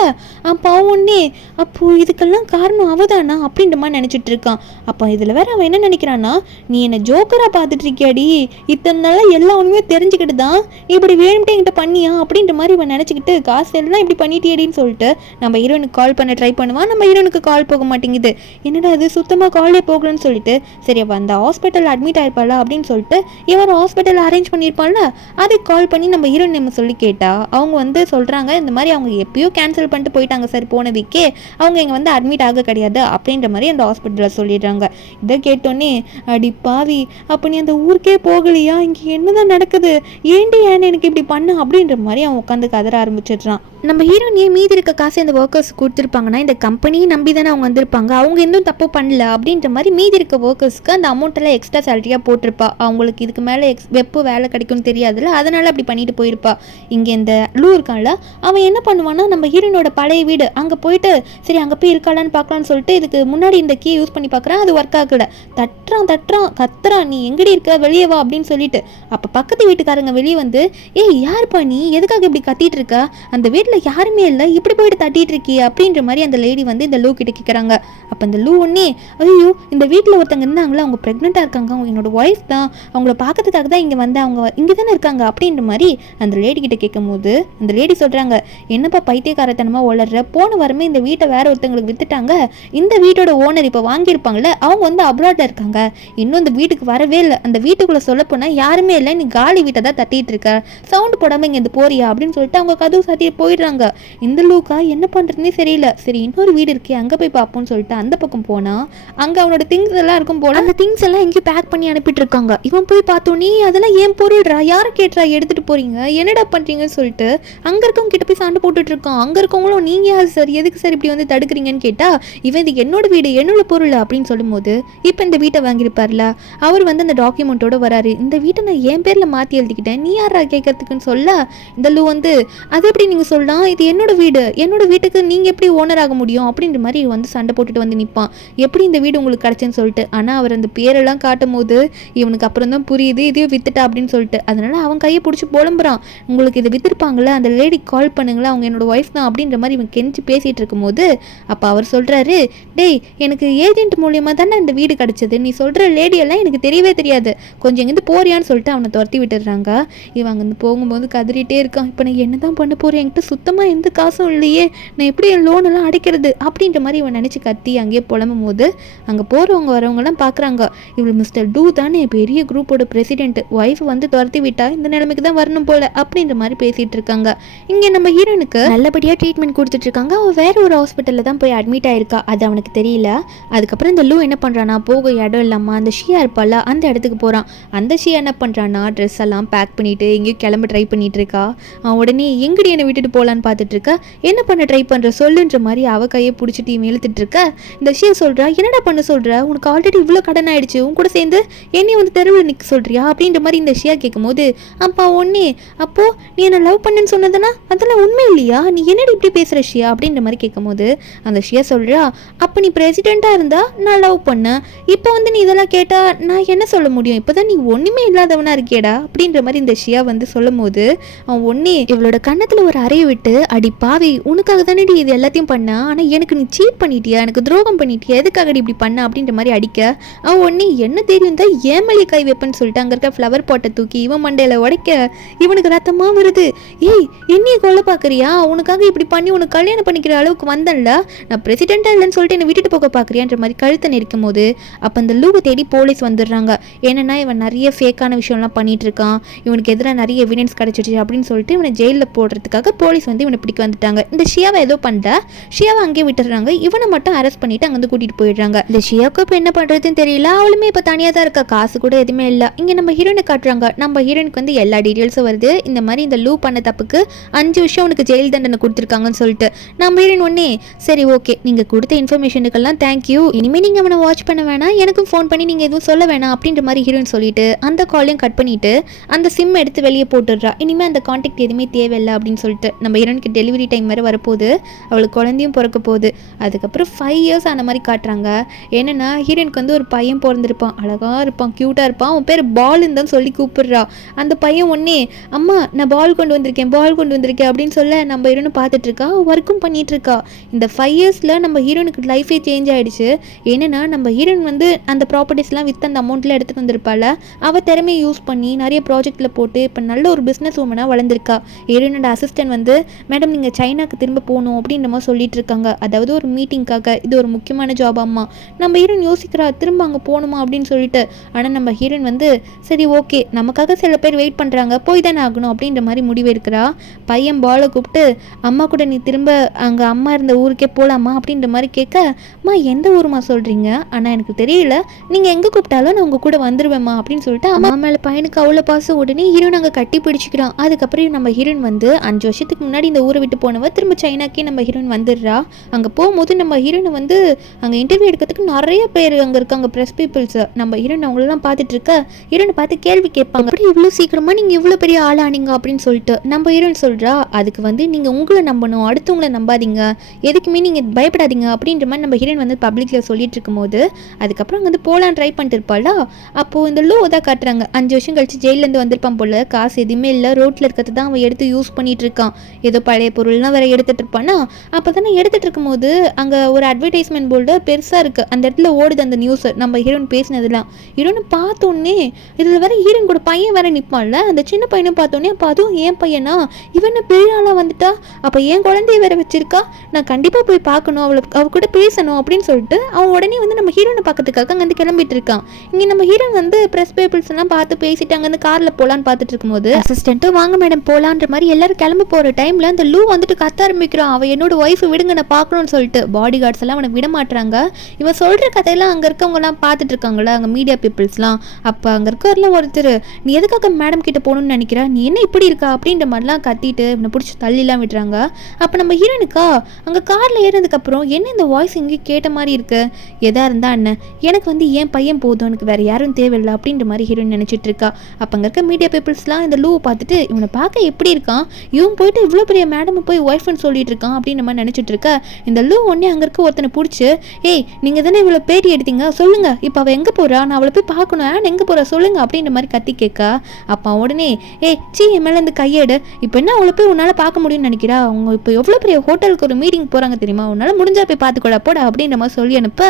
அப்போ ஒன்னே அப்போது இதுக்கெல்லாம் காரணம் அவதானா அப்படின்ற மாதிரி நினச்சிட்டு இருக்கான். அப்போ இதில் வேற அவன் என்ன நினைக்கிறான்னா, நீ என்னை ஜோக்கராக பார்த்துட்டு இருக்கியாடி, இத்தனை நாளாக எல்லா ஒன்றுமே தெரிஞ்சுக்கிட்டு தான் இப்படி வேணும்ட்டு என்கிட்ட பண்ணியா அப்படின்ற மாதிரி இவன் நினச்சிக்கிட்டு காசு எல்லாம் இப்படி பண்ணிட்டியடின்னு சொல்லிட்டு நம்ம ஹீரோனுக்கு கால் பண்ண ட்ரை பண்ணுவான். நம்ம ஹீரோனுக்கு கால் போக மாட்டேங்குது. என்னடா அது சுத்தமாக காலே போகலன்னு சொல்லிட்டு சரி அவள் அந்த ஹாஸ்பிட்டல் அட்மிட் ஆயிருப்பாளா அப்படின்னு சொல்லிட்டு இவர் ஹாஸ்பிட்டல் அரேஞ்ச் பண்ணியிருப்பாள்ல அதுக்கு கால் பண்ணி நம்ம ஹீரோயின் நம்ம சொல்லி கேட்டா அவங்க வந்து சொல்கிறாங்க இந்த மாதிரி அவங்க எப்பயோ கேன்சல் பண்ணிட்டு போயிட்டாங்க சார், போன வீக்கே அவங்க இங்கே வந்து அட்மிட் ஆக கிடையாது அப்படின்ற மாதிரி அந்த ஹாஸ்பிட்டலில் சொல்லிடுறாங்க. இதை கேட்டோன்னே அடி பாவி அப்போ நீ அந்த ஊருக்கே போகலையா, இங்கே என்னதான் நடக்குது, ஏன்டி ஏன் எனக்கு இப்படி பண்ண அப்படின்ற மாதிரி அவன் உட்காந்து கதற ஆரம்பிச்சிடுறான். நம்ம ஹீரோனியே மீதி இருக்க காசு இந்த ஒர்க்கர்ஸ் கொடுத்துருப்பாங்கன்னா இந்த கம்பெனியை நம்பி தானே அவங்க வந்திருப்பாங்க, அவங்க எதுவும் தப்பு பண்ணல அப்படின்ற மாதிரி மீதி இருக்க ஒர்க்கர்ஸ்க்கு அந்த அமௌண்ட்டெல்லாம் எக்ஸ்ட்ரா சேலரியாக போட்டிருப்பா. அவங்களுக்கு இதுக்கு மேலே எப்போ வேலை கிடைக்கும்னு தெரியாதுல்ல, அதனால அப்படி பண்ணிட்டு போயிருப்பா. இங்கே இந்த லூ இருக்கான்ல அவன் என்ன பண்ணுவான்னா நம்ம ஹீரோனோட பழைய வீடு அங்கே போயிட்டு சரி அங்கே போய் இருக்காளான்னு பார்க்கலான்னு சொல்லிட்டு இதுக்கு முன்னாடி இந்த கீ யூஸ் பண்ணி பார்க்குறான், அது ஒர்க் ஆகல. தட்டுறான் கத்துறான், நீ எங்கடி இருக்க வெளியே வா அப்படின்னு சொல்லிட்டு. அப்போ பக்கத்து வீட்டுக்காரங்க வெளியே வந்து ஏய் யாருப்பா நீ எதுக்காக இப்படி கத்திட்டு இருக்க, அந்த வீட்டில் யாருமே இல்லை இப்படி போயிட்டு தட்டிட்டு இருக்கி அப்படின்ற மாதிரி அந்த லேடி வந்து இந்த லூ கிட்ட கேட்குறாங்க. அப்போ இந்த லூ ஒன்னே ஐயோ இந்த வீட்டில் ஒருத்தங்க இருந்தாங்களா அவங்க ப்ரெக்னெண்ட்டாக இருக்காங்க, அவங்க என்னோட ஒய்ஃப் தான், அவங்கள பார்க்கறதுக்காக தான் இங்கே வந்து அவங்க இங்கே தானே இருக்காங்க அப்படின்ற மாதிரி அந்த லேடி கிட்ட கேட்கும் போது அந்த லேடி சொல்கிறாங்க என்னப்பா பைத்தியக்காரத்தனமாக வளர்ற, போன வாரமே இந்த வீட்டை வேற ஒருத்தங்களுக்கு வித்துட்டாங்க, இந்த வீட்டோட ஓனர் இப்போ வாங்கியிருப்பாங்களே அவங்க வந்து அப்ராட்ல இருக்காங்க, இன்னும் இந்த வீட்டுக்கு வரவே இல்லை, அந்த வீட்டுக்குள்ளே சொல்ல போனால் யாருமே இல்லை, நீ காலி வீட்டை தான் தட்டிட்டு இருக்க, சவுண்டு போடாமல் இங்கே இந்த போறியா அப்படின்னு சொல்லிட்டு அவங்க கதவு சாத்திட்டு போயிடுறாங்க. இந்த லூக்கா என்ன பண்ணுறதுனே தெரியல, சரி இன்னொரு வீடு இருக்கே அங்கே போய் பார்ப்போம்னு சொல்லிட்டு அந்த பக்கம் போனால் அங்கே அவனோட திங்ஸ் எல்லாம் இருக்கும் போல அந்த திங்ஸ் எல்லாம் எங்கேயும் பேக் பண்ணி அனுப்பிட்டு இருக்காங்க. இவன் போய் பார்த்தோன்னே அதெல்லாம் ஏன் பொருள்றா யாரை கேட்டுறா எடுத்துகிட்டு போறீங்க, என்னடா பண்றீங்கன்னு சொல்லிட்டு அங்க இருக்கவங்க கிட்ட போய் சண்டை போட்டுட்டு இருக்கான். அங்க இருக்கவங்களும் நீங்க யார் சார், எதுக்கு சார் இப்படி வந்து தடுக்கிறீங்கன்னு கேட்டா, இவன் இது என்னோட வீடு, என்னோட பொருள் அப்படின்னு சொல்லும்போது, இப்போ இந்த வீட்டை வாங்கியிருப்பார்ல அவர் வந்து அந்த டாக்குமெண்ட்டோட வராரு. இந்த வீட்டை நான் என் பேர்ல மாத்தி எழுதிக்கிட்டேன், நீ யாரா கேட்கறதுக்குன்னு சொல்ல, இந்த லூ வந்து அது எப்படி நீங்க சொல்லலாம், இது என்னோட வீடு, என்னோட வீட்டுக்கு நீங்க எப்படி ஓனர் ஆக முடியும் அப்படின்ற மாதிரி வந்து சண்டை போட்டுட்டு வந்து நிற்பான். எப்படி இந்த வீடு உங்களுக்கு கிடைச்சுன்னு சொல்லிட்டு. ஆனால் அவர் அந்த பேரெல்லாம் காட்டும் போது இவனுக்கு அப்புறம் தான் புரியுது இதையும் வித்துட்டா அப்படின்னு சொல்லிட்டு. அதனால அவன் கையை பிடிச்சி புலம்புறான், உங்களுக்கு இதை வித்துருப்பாங்களே, அந்த லேடி கால் பண்ணுங்களா, அவங்க என்னோட ஒய்ஃப் தான் அப்படின்ற மாதிரி இவன் கெஞ்சி பேசிட்டு இருக்கும்போது அப்போ அவர் சொல்றாரு, டேய் எனக்கு ஏஜென்ட் மூலியமா தானே இந்த வீடு கிடைச்சது, நீ சொல்ற லேடியெல்லாம் எனக்கு தெரியவே தெரியாது, கொஞ்சம் இங்கேருந்து போறியான்னு சொல்லிட்டு அவனை துரத்தி விட்டுடுறாங்க. இவன் அங்கேருந்து போகும்போது கதறிட்டே இருக்கான், இப்போ நான் என்ன தான் பண்ண போறேன், என்கிட்ட சுத்தமாக எந்த காசும் இல்லையே, நான் எப்படி என் லோனெல்லாம் அடைக்கிறது அப்படின்ற மாதிரி இவன் நினச்சி கத்தி அங்கேயே புலம்பும் போது அங்கே போகிறவங்க வரவங்கலாம் பார்க்குறாங்க, இவள் மிஸ்டர் டூ தானே பெரிய குரூப்போட பிரசிடென்ட், ஒய்ஃப் வந்து துரத்தி விட்டா இந்த நிலைமைக்கு தான் வரணும் போல அப்படின்ற மாதிரி பேசிகிட்டு இருக்காங்க. இங்கே நம்ம ஹீரோனுக்கு நல்லபடியாக ட்ரீட்மெண்ட் கொடுத்துட்டு இருக்காங்க. அவள் வேற ஒரு ஹாஸ்பிட்டலில் தான் போய் அட்மிட் ஆயிருக்கா, அது அவனுக்கு தெரியல. அதுக்கப்புறம் இந்த லூ என்ன பண்ணுறானா, போக இடம் இல்லாமல் அந்த ஷியா இருப்பால அந்த இடத்துக்கு போகிறான். அந்த ஷியா என்ன பண்ணுறான்னா ட்ரெஸ் எல்லாம் பேக் பண்ணிட்டு எங்கேயும் கிளம்ப ட்ரை பண்ணிட்டு இருக்கா. அவன் உடனே எங்கடி என்னை விட்டுட்டு போகலான்னு பார்த்துட்டு இருக்கா. என்ன பண்ண ட்ரை பண்ணுற சொல்லுன்ற மாதிரி அவ கையை பிடிச்சிட்டு இவன் இழுத்துட்டு இருக்க. இந்த ஷியா சொல்கிறா, என்னடா பண்ண சொல்கிற, உனக்கு ஆல்ரெடி இவ்வளோ கடன் ஆயிடுச்சு, உன் கூட சேர்ந்து என்னையும் வந்து தெருவில் நிற்க சொல்கிறியா அப்படின்ற மாதிரி இந்த ஷியா கேட்கும் போது, அப்பா ஒன்னே அப்போ நீ என்ன லவ் பண்ணுன்னு சொன்னதுன்னா அதெல்லாம் உண்மை இல்லையா, நீ என்னடி இப்படி பேசுகிற ஷியா அப்படின்ற மாதிரி கேட்கும் போது அந்த ஷியா சொல்கிறா, அப்போ நீ பிரசிடெண்ட்டாக இருந்தா நான் லவ் பண்ணேன், இப்போ வந்து நீ இதெல்லாம் கேட்டால் நான் என்ன சொல்ல முடியும், இப்போ தான் நீ ஒன்றுமே இல்லாதவனா இருக்கேடா அப்படின்ற மாதிரி இந்த ஷியா வந்து சொல்லும் போது அவன் ஒன்னே இவளோட கன்னத்தில் ஒரு அறையை விட்டு, அடி பாவி உனக்காக தானே இது எல்லாத்தையும் பண்ண, ஆனால் எனக்கு நீ சீட் பண்ணிட்டியா, எனக்கு துரோகம் பண்ணிட்டியா, எதுக்காக இப்படி பண்ண அப்படின்ற மாதிரி அடிக்க, அவன் ஒன்னே என்ன தெரியும் தான் ஏமலி கை வைப்பேன்னு சொல்லிட்டு அங்கே இருக்க ஃப்ளவர் பாட்டை தூக்கி இவன் மண்டையில் உடைக்க இவனுக்கு ரத்தமாக வருது. ஏய் என்னைய கொலை பார்க்குறியா, உனக்காக இப்படி பண்ணி உனக்கு கல்யாணம் பண்ணிக்கிற அளவுக்கு வந்தேன்ல, நான் பிரசிடெண்ட்டாக இல்லைன்னு சொல்லிட்டு என்னை விட்டுட்டு போக பார்க்குறியான்ற மாதிரி கழுத்தை நெரிக்கும் போது அப்போ அந்த லூவை தேடி போலீஸ் வந்துடுறாங்க. ஏன்னா இவன் நிறைய ஃபேக்கான விஷயம்லாம் பண்ணிட்டு இருக்கான், இவனுக்கு எதிராக நிறைய எவிடன்ஸ் கிடைச்சிடுச்சு அப்படின்னு சொல்லிட்டு இவனை ஜெயிலில் போடுறதுக்காக போலீஸ் வந்து இவனை பிடிக்க வந்துட்டாங்க. இந்த ஷியாவை ஏதோ பண்ண ஷியாவை அங்கேயே விட்டுறாங்க, இவனை மட்டும் அரெஸ்ட் பண்ணிட்டு அங்கேருந்து கூட்டிட்டு போயிடுறாங்க. இந்த ஷியாவுக்கு இப்போ என்ன பண்ணுறதுன்னு தெரியல, அவளுமே இப்போ தனியாக தான் இருக்கா, காசு கூட எதுவுமே இல்லை. இங்கே நம்ம ஹீரோனை காட்டுறாங்க, நம்ம ஹீரோனுக்கு வந்து எல்லா டீட்டெயில்ஸும் வருது, இந்த மாதிரி இந்த லூ பண்ண தப்புக்கு 5 வருஷம் உனக்கு ஜெயில் தண்டனை கொடுத்துருக்காங்கன்னு சொல்லிட்டு. நம்ம ஹீரோன் ஒன்னே சரி ஓகே நீங்கள் கொடுத்த இன்ஃபர்மேஷனுக்கெல்லாம் தேங்க்யூ, இனிமேல் நீங்கள் அவனை வாட்ச் பண்ண வேணாம், எனக்கும் ஃபோன் பண்ணி நீங்கள் எதுவும் சொல்ல வேணாம் அப்படின்ற மாதிரி ஹீரோயின் சொல்லிட்டு அந்த காலையும் கட் பண்ணிட்டு அந்த சிம் எடுத்து வெளியே போட்டுடுறா. இனிமேல் அந்த கான்டாக்ட் எதுவுமே தேவையில்லை அப்படின்னு சொல்லிட்டு. நம்ம ஹீரோனுக்கு டெலிவரி டைம் வேறு வரப்போகுது, அவளுக்கு குழந்தையும் பிறக்க போகுது. அதுக்கப்புறம் 5 இயர்ஸ் ஆன மாதிரி காட்டுறாங்க. என்னென்னா ஹீரோனுக்கு வந்து ஒரு பையன் பிறந்திருப்பான், அழகாக இருப்பான், க்யூட்டாக இருப்பான், அவன் பேர் பாலுன்னு தான் சொல்லி கூப்பிடுறா. அந்த பையன் ஒன்னே அம்மா நான் பால் கொண்டு வந்திருக்கேன், பால் கொண்டு வந்திருக்கேன் அப்படின்னு சொல்ல நம்ம ஹீரோனை பார்த்துட்டு இருக்கா, ஒர்க்கும் பண்ணிட்டு இருக்கா. இந்த 5 இயர்ஸில் நம்ம ஹீரோனுக்கு லைஃபே சேஞ்ச் ஆகிடுச்சு. ஏன்னா நம்ம ஹீரோயின் வந்து அந்த ப்ராப்பர்ட்டிஸ்லாம் விற்று அந்த அமௌண்ட்டில் எடுத்துகிட்டு வந்திருப்பாள், அவள் திறமையை யூஸ் பண்ணி நிறைய ப்ராஜெக்டில் போட்டு இப்போ நல்ல ஒரு பிஸ்னஸ் உமனாக வளர்ந்துருக்கா. ஹீரோனோட அசிஸ்டன்ட் வந்து மேடம் நீங்கள் சைனாக்கு திரும்ப போகணும் அப்படின்ற மாதிரி சொல்லிட்டு இருக்காங்க, அதாவது ஒரு மீட்டிங்காக, இது ஒரு முக்கியமான ஜாப் அம்மா. நம்ம ஹீரோயின் யோசிக்கிறா திரும்ப அங்கே போகணுமா அப்படின்னு சொல்லிட்டு. ஆனால் நம்ம ஹீரோயின் வந்து சரி ஓகே நமக்காக சில பேர் வெயிட் பண்ணுறாங்க, போய் தானே ஆகணும் அப்படின்ற மாதிரி முடிவு இருக்கிறா. பையன் பாலை கூப்பிட்டு அம்மா கூட நீ திரும்ப அங்கே அம்மா இருந்த ஊருக்கே போகலாமா அப்படின்ற மாதிரி கேட்க, அம்மா எந்த ஊருமா சொல்கிறீங்க, ஆனால் எனக்கு தெரியல, நீங்கள் எங்கே கூப்பிட்டாலும் நான் உங்கள் கூட வந்துடுவேம்மா அப்படின்னு சொல்லிட்டு அம்மா மேலே பையனுக்கு அவ்வளோ பாசம். உடனே ஹீரோன் அங்கே கட்டி பிடிச்சிக்கிறான். அதுக்கப்புறம் நம்ம ஹீரோயின் வந்து 5 வருஷத்துக்கு முன்னாடி இந்த ஊரை விட்டு போனவ திரும்ப சைனாக்கே நம்ம ஹீரோயின் வந்துடுறா. அங்கே போகும்போது நம்ம ஹீரோனை வந்து அங்கே இன்டர்வியூ எடுக்கிறதுக்கு நிறைய பேர் அங்கே இருக்காங்க, ப்ரெஸ் பீப்புள்ஸ். நம்ம ஹீரோயின் அவங்களெல்லாம் பார்த்துட்டு இருக்க, ஹீரோனை பார்த்து கேள்வி கேட்பாங்க, அப்படி இவ்வளோ சீக்கிரமாக நீங்கள் இவ்வளோ பெரிய ஆளானீங்க அப்படின்னு சொல்லிட்டு. நம்ம ஹீரோயின் சொல்கிறா, அதுக்கு வந்து நீங்கள் உங்களை நம்பணும், அடுத்தவங்களை நம்பாதீங்க, எதுக்குமே நீங்கள் பயப்படாதீங்க அப்படின்ற மாதிரி நம்ம ஹீரோயின் வந்து பப்ளிக்கில் சொல்லிட்டு இருக்கும்போது அதுக்கப்புறம் அங்கே வந்து போகலான்னு ட்ரை பண்ணிட்டு இருப்பாளா. அப்போது இந்த லூ தான் காட்டுறாங்க, 5 வருஷம் கழிச்சு ஜெயிலேருந்து வந்திருப்பான் போல, காசு எதுவுமே இல்லை, ரோட்டில் இருக்கிறது தான் அவன் எடுத்து யூஸ் பண்ணிட்டு இருக்கான், ஏதோ பழைய பொருள்லாம் வேற எடுத்துகிட்டு இருப்பானா. அப்போ தானே எடுத்துகிட்டு இருக்கும்போது அங்கே ஒரு அட்வர்டைஸ்மெண்ட் போர்டு பெருசாக இருக்குது, அந்த இடத்துல ஓடுது அந்த நியூஸ், நம்ம ஹீரோயின் பேசினதுலாம். ஹீரோனை பார்த்தோன்னே இதில் வேற ஹீரோயின் கூட பையன் வேற நிற்பான்ல, அந்த சின்ன பையனை பார்த்தோன்னே அப்போ அதுவும் ஏன் பையனா, இவனை பெரிய ஆளாக வந்துட்டா, அப்போ என் குழந்தைய வேற வச்சிருக்கா, நான் கண்டிப்பாக போய் பார்க்கணும், அவ கூட பேசணும் அப்படின்னு சொல்லிட்டு அவன் உடனே வந்து நம்ம ஹீரோனை பார்க்கறதுக்காக அங்கேருந்து கிளம்பிட்டு இருக்கான். இங்கே நம்ம ஹீரோன் வந்து ப்ரெஸ் பீப்புள்ஸ் எல்லாம் பார்த்து பேசிட்டு அங்கேருந்து காரில் போகலான்னு பார்த்துட்டு இருக்கும்போது அசிஸ்டண்ட்டும் வாங்க மேடம் போகலான்ற மாதிரி எல்லாரும் கிளம்ப போகிற டைமில் அந்த லூ வந்துட்டு கத்த ஆரம்பிக்கிறான், அவன் என்னோட ஒய்ஃபை விடுங்க நான் பார்க்கணும்னு சொல்லிட்டு. பாடி கார்ட்ஸ் எல்லாம் அவனை விட மாட்டுறாங்க. இவன் சொல்கிற கதையெல்லாம் அங்கே இருக்கவங்கலாம் பார்த்துட்டு இருக்காங்களா, அங்கே மீடியா பீப்புள்ஸ்லாம். அப்போ அங்கே இருக்கிறதுல ஒருத்தர், நீ எதுக்காக மேடம் கிட்ட போகணும்னு நினைக்கிறா, நீ என்ன இப்படி இருக்கா அப்படின்ற மாதிரிலாம் கத்திட்டு இவனை பிடிச்சி தள்ளிலாம் விடுறாங்க. அப்போ நம்ம ஹீரோனுக்கா அங்கே காரில் ஏறினதுக்கப்புறம் என்ன இந்த வாய்ஸ் எங்கேயும் கேட்ட மாதிரி இருக்கு, எதா இருந்தா அண்ணன் எனக்கு வந்து என் பையன் போதும், எனக்கு வேற யாரும் தேவையில்லை அப்படின்ற மாதிரி ஹீரோயின் நினச்சிட்டு இருக்கா. அப்போ அங்கே இருக்க மீடியா பீப்புள்ஸ்லாம் இந்த லூவை பார்த்துட்டு இவனை பார்க்க எப்படி இருக்கான், இவன் போயிட்டு இவ்வளோ பெரிய மேடம் போய் ஒய்ஃப்னு சொல்லிட்டு இருக்கான் அப்படின்ற மாதிரி நினச்சிட்டு இருக்கா. இந்த லூ ஒன்னே அங்கே இருக்க ஒருத்தனை பிடிச்சி, ஏய் நீங்கள் தானே இவ்வளோ பேட்டி எடுத்தீங்க சொல்லுங்க, இப்போ அவள் எங்கே போகிறா, நான் அவளை போய் பார்க்கணும், எங்கே போகிறா சொல்லுங்க அப்படின்ற மாதிரி கத்தி கேட்கா. அப்போ உடனே என் மேலே இந்த கையேடு, இப்போ என்ன அவளை போய் உன்னால் பார்க்க முடியும்னு நினைக்கிறா, அவங்க இப்போ எவ்வளோ பெரிய ஹோட்டலுக்கு ஒரு மீட்டிங் போகிறாங்க தெரியுமா, உன்னால் முடிஞ்சா போய் பார்த்துக்கூட போடா அப்படின்ற மாதிரி சொல்லி அனுப்ப.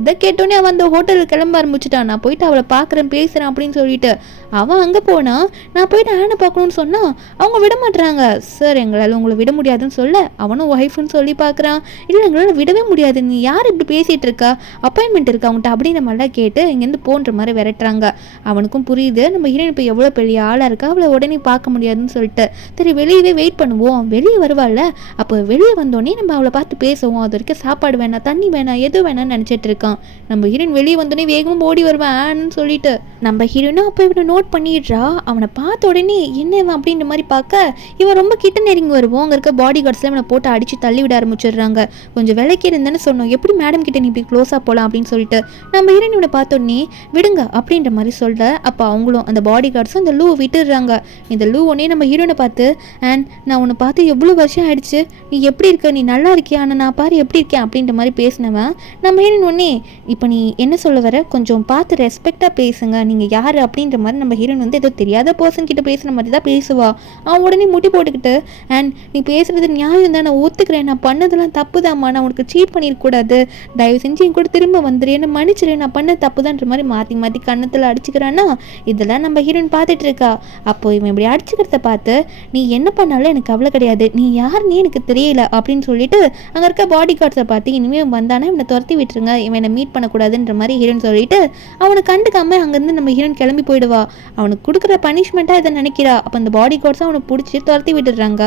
இதை கேட்டோன்னே அவன் அந்த ஹோட்டலுக்கு கிளம்ப ஆரம்பிச்சுட்டான். நான் போயிட்டு அவளை பார்க்குறேன் பேசுகிறேன் அப்படின்னு சொல்லிட்டு அவன் அங்கே போனா நான் போயிட்டு ஆனை பார்க்கணும்னு சொன்னால் அவங்க விட மாட்டுறாங்க. சார் எங்களால் உங்களை விட முடியாதுன்னு சொல்ல அவனும் ஒய்ஃப்னு சொல்லி பார்க்குறான். இல்லை எங்களால் விடவே முடியாது, நீ யார் இப்படி பேசிகிட்டு இருக்கா, அப்பாயின்மெண்ட் இருக்கா அவங்கள்ட்ட அப்படின்ற மாதிரிலாம் கேட்டு இங்கேருந்து போன்ற மாதிரி விரட்டுறாங்க. அவனுக்கும் புரியுது நம்ம ஹீரோயின் இப்போ எவ்வளோ பெரிய ஆளாக இருக்கா, அவளை உடனே பார்க்க முடியாதுன்னு சொல்லிட்டு சரி வெளியவே வெயிட் பண்ணுவோம், வெளியே வருவாள்ல அப்போ வெளியே வந்தோடனே நம்ம அவளை பார்த்து பேசுவோம், அது வரைக்கும் சாப்பாடு வேணாம் தண்ணி வேணாம் எது வேணாம்னு நினச்சிட்டு இருக்கான். நம்ம ஹீரோயின் வெளியே வந்தோடனே வேகமாக ஓடி வருவேன்னு சொல்லிட்டு நம்ம ஹீரோயினும் அப்போ இவனை நோட் பண்ணிடுறா. அவனை பார்த்த உடனே என்ன இவன் அப்படின்ற மாதிரி பார்க்க இவன் ரொம்ப கிட்ட நெருங்கி வருவோம். அங்கே இருக்க பாடி கார்ட்ஸ்லாம் இவனை போட்டு அடித்து தள்ளி விட ஆரம்பிச்சிடுறாங்க. கொஞ்சம் விலைக்கு இருந்தேன்னு சொன்னோம், எப்படி மேடம் கிட்ட நீ இப்படி க்ளோஸாக போகலாம் அப்படின்னு சொல்லிட்டு நம்ம ஹீரோயின் இவனை பார்த்தோன்னே விடுங்க அப்படின்ற மாதிரி சொல்ல அப்போ அவங்களும் அந்த பாடி கார்ட்ஸும் இந்த லூ விட்டுடுறாங்க. இந்த லூ உடனே நம்ம ஹீரோனை பார்த்து, அண்ட் நான் உன்னை பார்த்து எவ்வளோ வருஷம் ஆயிடுச்சு, நீ எப்படி இருக்க, நீ நல்லா இருக்கியா, ஆனால் நான் பாரு எப்படி இருக்கேன் அப்படின்ற மாதிரி பேசினவன் நம்ம ஹீரோயின் உடனே இப்போ நீ என்ன சொல்ல வர, கொஞ்சம் பார்த்து ரெஸ்பெக்டாக பேசுங்க, நீங்கள் யார் அப்படின்ற மாதிரி நம்ம ஹீரோயின் வந்து ஏதோ தெரியாத பர்சன் கிட்ட பேசுகிற மாதிரி தான் பேசுவா. அவன் உடனே முட்டி போட்டுக்கிட்டு, அண்ட் நீ பேசுறது நியாயம் தான், நான் ஒத்துக்கிறேன், நான் பண்ணதெல்லாம் தப்பு தான்மா, நான் உனக்கு சீட் பண்ணியிருக்கூடாது, தயவு செஞ்சு என் கூட திரும்ப வந்துரு, என்ன மன்னிச்சிரு, நான் பண்ண தப்புதான்ற மாதிரி மாற்றி மாற்றி கண்ணத்தில் அடிச்சுக்கிறான்னா இதெல்லாம் நம்ம ஹீரோயின் பார்த்துட்டு இருக்கா. அப்போ இவன் இப்படி அடிச்சுக்கிறத பார்த்து நீ என்ன பண்ணாலும் எனக்கு கவலை கிடையாது, நீ யாருன்னே எனக்கு தெரியல அப்படின்னு சொல்லிட்டு அங்கே இருக்க பாடி கார்ட்ஸை பார்த்து இனிமேல் வந்தானா இவனை துரத்தி விட்டுருங்க, இவனை மீட் பண்ணக்கூடாதுன்ற மாதிரி ஹீரோயின் சொல்லிட்டு அவனை கண்டுக்காம அங்கேருந்து நம்ம ஹீரோயின் கிளம்பி போயிடுவா. அவனுக்கு கொடுக்குற பனிஷ்மெண்ட்டாக இதை நினைக்கிறா. அப்போ அந்த பாடி கார்ட்ஸும் அவனை பிடிச்சி துரத்தி விட்டுடுறாங்க.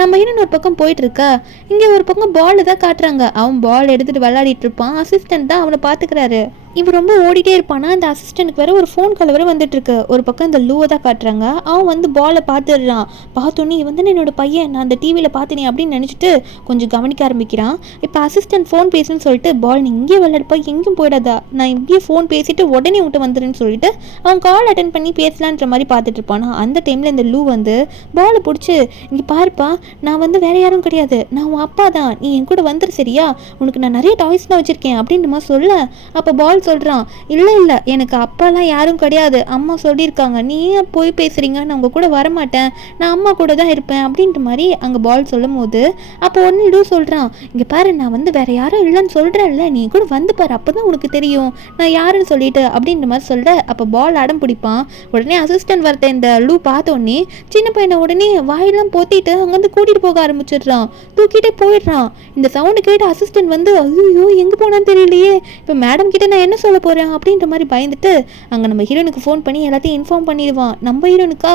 நம்ம ஹீரோயின் ஒரு பக்கம் போயிட்டு இருக்கா, இங்கே ஒரு பக்கம் பால் தான் காட்டுறாங்க. அவன் பால் எடுத்துட்டு விளையாடிட்டு இருப்பான். அசிஸ்டன்ட் தான் அவனை பார்த்துக்கிறாரு. இவன் ரொம்ப ஓடிட்டே இருப்பானா, அந்த அசிஸ்டனுக்கு வேற ஒரு ஃபோன் கால் வேற வந்துட்டு இருக்கு. ஒரு பக்கம் இந்த லூவை தான் காட்டுறாங்க. அவன் வந்து பாலை பார்த்துடுறான். பார்த்தோன்னே இவன் வந்து என்னோட பையன், நான் அந்த டிவியில் பார்த்தேனே அப்படின்னு நினச்சிட்டு கொஞ்சம் கவனிக்க ஆரம்பிக்கிறான். இப்போ அசிஸ்டன்ட் ஃபோன் பேசுன்னு சொல்லிட்டு பால் நீ இங்கே விளையாடுப்பா, எங்கேயும் போயிடாதா, நான் இங்கேயே ஃபோன் பேசிட்டு உடனே விட்டு வந்துடுன்னு சொல்லிட்டு அவன் கால் அட்டன் பண்ணி பேசலான்ற மாதிரி பார்த்துட்டு இருப்பானா. அந்த டைமில் இந்த லூ வந்து பாலை பிடிச்சி இங்கே பாருப்பா, நான் வந்து வேற யாரும் கிடையாது, நான் உன் அப்பா தான், நீ என் கூட வந்துரு சரியா, உனக்கு நான் நிறைய டாய்ஸ்லாம் வச்சுருக்கேன் அப்படின்ற மாதிரி சொல்ல அப்போ பால் சொல்கிறான், இல்லை எனக்கு அப்பாலாம் யாரும் கிடையாது, அம்மா சொல்லியிருக்காங்க, நீ ஏன் போய் பேசுகிறீங்க, நான் உங்கள் கூட வரமாட்டேன், நான் அம்மா கூட தான் இருப்பேன் அப்படின்ற மாதிரி அங்கே பால் சொல்லும் போது அப்போ ஒன்று லூ சொல்கிறான், இங்கே பாரு நான் வந்து வேற யாரும் இல்லைன்னு சொல்கிறேன்ல, நீ கூட வந்து பாரு அப்போ தான் உனக்கு தெரியும் நான் யாருன்னு சொல்லிட்டு அப்படின்ற மாதிரி சொல்கிற. அப்போ பால் அடம் பிடிப்பான். உடனே அசிஸ்டன்ட் வரத்த இந்த லூ பார்த்தோடனே சின்ன பையனை உடனே வாயெல்லாம் போத்திட்டு அங்கேருந்து கூட்டிகிட்டு போக ஆரம்பிச்சிடுறான். தூக்கிட்டே போயிடுறான். இந்த சவுண்டு கேட்டு அசிஸ்டன்ட் வந்து ஐயோ எங்கே போனான்னு தெரியலையே, இப்போ மேடம் கிட்ட நான் என்ன சொல்ல போகிறேன் அப்படின்ற மாதிரி பயந்துட்டு அங்கே நம்ம ஹீரோனுக்கு ஃபோன் பண்ணி எல்லாத்தையும் இன்ஃபார்ம் பண்ணிடுவான். நம்ம ஹீரோனுக்கா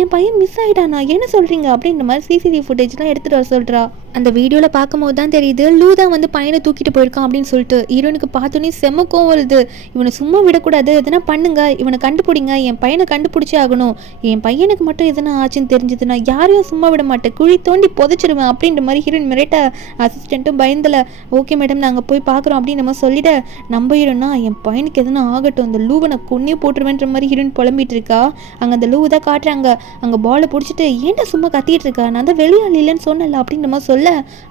என் பையன் மிஸ் ஆகிட்டானா என்ன சொல்கிறீங்க அப்படின்ற மாதிரி சிசிடிவி ஃபுட்டேஜ்லாம் எடுத்துகிட்டு வர சொல்கிறா. அந்த வீடியோவில் பார்க்கும்போது தான் தெரியுது லூ தான் வந்து பையனை தூக்கிட்டு போயிருக்கான் அப்படின்னு சொல்லிட்டு. ஹீரோனுக்கு பார்த்தோன்னே செம்ம கோவம் வருது. இவனை சும்மா விடக்கூடாது, எதனா பண்ணுங்க, இவனை கண்டுபிடிங்க, என் பையனை கண்டுபிடிச்சே ஆகணும், என் பையனுக்கு மட்டும் எதனா ஆச்சுன்னு தெரிஞ்சதுன்னா யாரையும் சும்மா விட மாட்டேன், குழி தோண்டி புதைச்சிருவேன் அப்படின்ற மாதிரி ஹீரோயின் மிரட்ட அசிஸ்டண்ட்டும் பயந்தல ஓகே மேடம் நாங்கள் போய் பார்க்குறோம் அப்படின்னு நம்ம சொல்லிட நம்ம ஹீரோனா என் பையனுக்கு எதனா ஆகட்டும், அந்த லூவை நான் கொன்னே போட்டுருவேன்ற மாதிரி ஹீரோயின் புலம்பிட்டு இருக்கா. அங்கே அந்த லூவை தான் காட்டுறாங்க. அங்கே பாலை பிடிச்சிட்டு ஏன்டா சும்மா கத்திட்டு இருக்கா, நான் தான் வெளியாள் இல்லைன்னு சொன்னல அப்படின்ற மாதிரி சொல்ல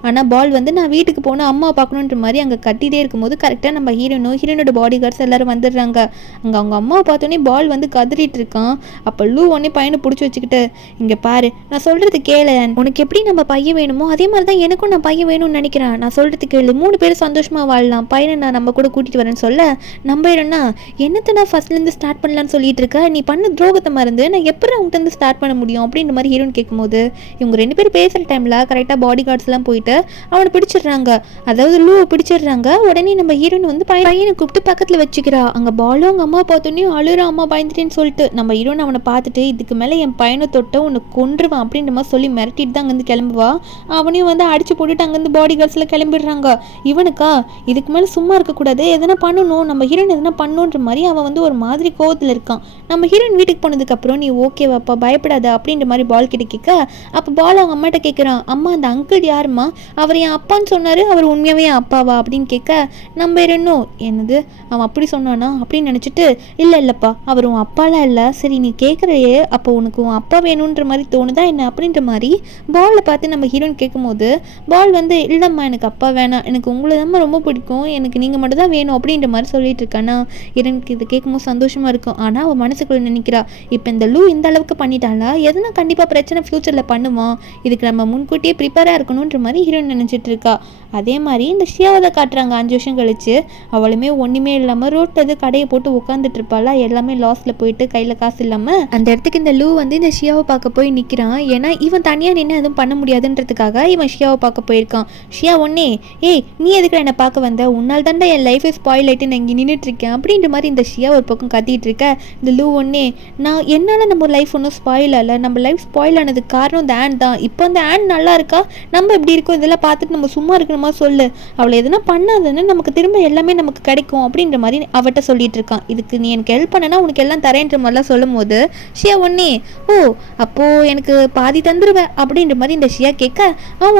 ஆனால் பால் வந்து நான் வீட்டுக்கு போனால் அம்மா பார்க்கணுன்ற மாதிரி அங்கே கட்டிகிட்டே இருக்கும்போது கரெக்டாக நம்ம ஹீரோனோட பாடி கார்ட்ஸ் எல்லாரும் வந்துடுறாங்க. அங்கே அவங்க அம்மாவை பார்த்தோன்னே பால் வந்து கதறிட்டு இருக்கான். அப்போ லூ உடனே பையனை பிடிச்சி வச்சுக்கிட்டு இங்கே பாரு நான் சொல்கிறது கேளு, உனக்கு எப்படி நம்ம பையன் வேணுமோ அதே மாதிரி தான் எனக்கும் நான் பையன் வேணும்னு நினைக்கிறேன், நான் சொல்கிறது கேளு, 3 பேரும் சந்தோஷமாக வாழலாம், பையனை நான் நம்ம கூட கூட்டிகிட்டு வரேன்னு சொல்ல நம்பிடுறேன்னா என்னத்தை நான் ஃபர்ஸ்ட்லேருந்து ஸ்டார்ட் பண்ணலான்னு சொல்லிட்டு இருக்க, நீ பண்ண துரோகத்தை மறந்து நான் எப்படி அவங்ககிட்ட ஸ்டார்ட் பண்ண முடியும் அப்படின்ற மாதிரி ஹீரோன் கேட்கும்போது இவங்க 2 பேரும் பேசுகிற டைமில் கரெக்டாக பாடி கார்ட்ஸ் கார்ட்ஸ்லாம் போயிட்டு அவனை பிடிச்சிடுறாங்க. அதாவது லூவை பிடிச்சிடுறாங்க. உடனே நம்ம ஹீரோயின் வந்து பையனை கூப்பிட்டு பக்கத்தில் வச்சுக்கிறா. அங்கே பாலும் அவங்க அம்மா பார்த்தோன்னே அழுற, அம்மா பயந்துட்டேன்னு சொல்லிட்டு நம்ம ஹீரோயின் அவனை பார்த்துட்டு இதுக்கு மேலே என் பையனை தொட்ட உன்னை கொன்றுவான் அப்படின்ற மாதிரி சொல்லி மிரட்டிட்டு தான் அங்கேருந்து கிளம்புவா. அவனையும் வந்து அடிச்சு போட்டுட்டு அங்கேருந்து பாடி கார்ட்ஸில் கிளம்பிடுறாங்க. இவனுக்கா இதுக்கு மேலே சும்மா இருக்கக்கூடாது, எதனா பண்ணணும், நம்ம ஹீரோயின் எதனா பண்ணுன்ற மாதிரி அவன் வந்து ஒரு மாதிரி கோவத்தில் இருக்கான். நம்ம ஹீரோயின் வீட்டுக்கு போனதுக்கப்புறம் நீ ஓகேவாப்பா பயப்படாத அப்படின்ற மாதிரி பால் கிட்ட கேட்க, அப்போ பால் அவங்க அம்மாட்ட கேட்குறான், அம்மா அந்த அங்கிள் யாருமா, அவர் என் அப்பான்னு சொன்னார், அவர் உண்மையாகவே என் அப்பாவா அப்படின்னு கேட்க, நம்ம இன்னும் என்னது அவன் அப்படி சொன்னானா அப்படின்னு நினச்சிட்டு, இல்லைப்பா அவர் உன் அப்பாலாம் இல்லை, சரி நீ கேட்குறையே அப்போ உனக்கு உன் அப்பா வேணுன்ற மாதிரி தோணுதா என்ன அப்படின்ற மாதிரி பாலை பார்த்து நம்ம ஹீரோயின் கேட்கும்போது பால் வந்து இல்லைம்மா எனக்கு அப்பா வேணாம், எனக்கு உங்களை தான் ரொம்ப பிடிக்கும், எனக்கு நீங்கள் மட்டும் தான் வேணும் அப்படின்ற மாதிரி சொல்லிட்டு இருக்கானா. எனக்கு இது கேட்கும்போது சந்தோஷமாக இருக்கும். ஆனால் அவன் மனசுக்குள்ளே நினைக்கிறா, இப்போ இந்த லூ இந்த அளவுக்கு பண்ணிட்டாளா, எதுனா கண்டிப்பாக பிரச்சனை ஃப்யூச்சரில் பண்ணுவான், இதுக்கு நம்ம முன்கூட்டியே ப்ரிப்பேராக இருக்கணுன்ற மாதிரி ஹீரோயின் நினச்சிட்டு இருக்கா. அதே மாதிரி இந்த ஷியாவை காட்டுறாங்க 5 வருஷம் கழிச்சு. அவளுமே ஒன்றுமே இல்லாமல் ரோட்டில் கடையை போட்டு உட்காந்துட்டு இருப்பாளா, எல்லாமே லாஸில் போயிட்டு கையில் காசு இல்லாமல். அந்த இடத்துக்கு இந்த லூ வந்து இந்த ஷியாவை பார்க்க போய் நிற்கிறான். ஏன்னா இவன் தனியாக நின்று எதுவும் பண்ண முடியாதுன்றதுக்காக இவன் ஷியாவை பார்க்க போயிருக்கான். ஷியா ஒன்னே, ஏய் நீ எதுக்கு என்னை பார்க்க வந்த, உன்னால் தாண்டா என் லைஃபே ஸ்பாயில் ஆகிட்டு நான் இங்கே நின்றுட்டுருக்கேன் அப்படின்ற மாதிரி இந்த ஷியா ஒரு பக்கம் கத்திட்டு இருக்க. இந்த லூ ஒன்னே, நான் என்னால் நம்ம லைஃப் ஒன்றும் ஸ்பாயில் ஆகலை, நம்ம லைஃப் ஸ்பாயில் ஆனதுக்கு காரணம் இந்த ஆன் தான், இப்போ அந்த ஆன் நல்லா இருக்கா, நம்ம எப்படி இருக்கோம் இதெல்லாம் பார்த்துட்டு நம்ம சும்மா இருக்கணுமா சொல்லு, அவளை எதுனா பண்ணாதுன்னு நமக்கு திரும்ப எல்லாமே நமக்கு கிடைக்கும் அப்படின்ற மாதிரி அவட்ட சொல்லிட்டு இருக்கான். இதுக்கு நீ எனக்கு ஹெல்ப் பண்ணனா உனக்கு எல்லாம் தரேன்ற மாதிரிலாம் சொல்லும் போது ஷியா ஒன்னே, ஓ அப்போ எனக்கு பாதி தந்துருவேன் அப்படின்ற மாதிரி இந்த ஷியா கேட்க,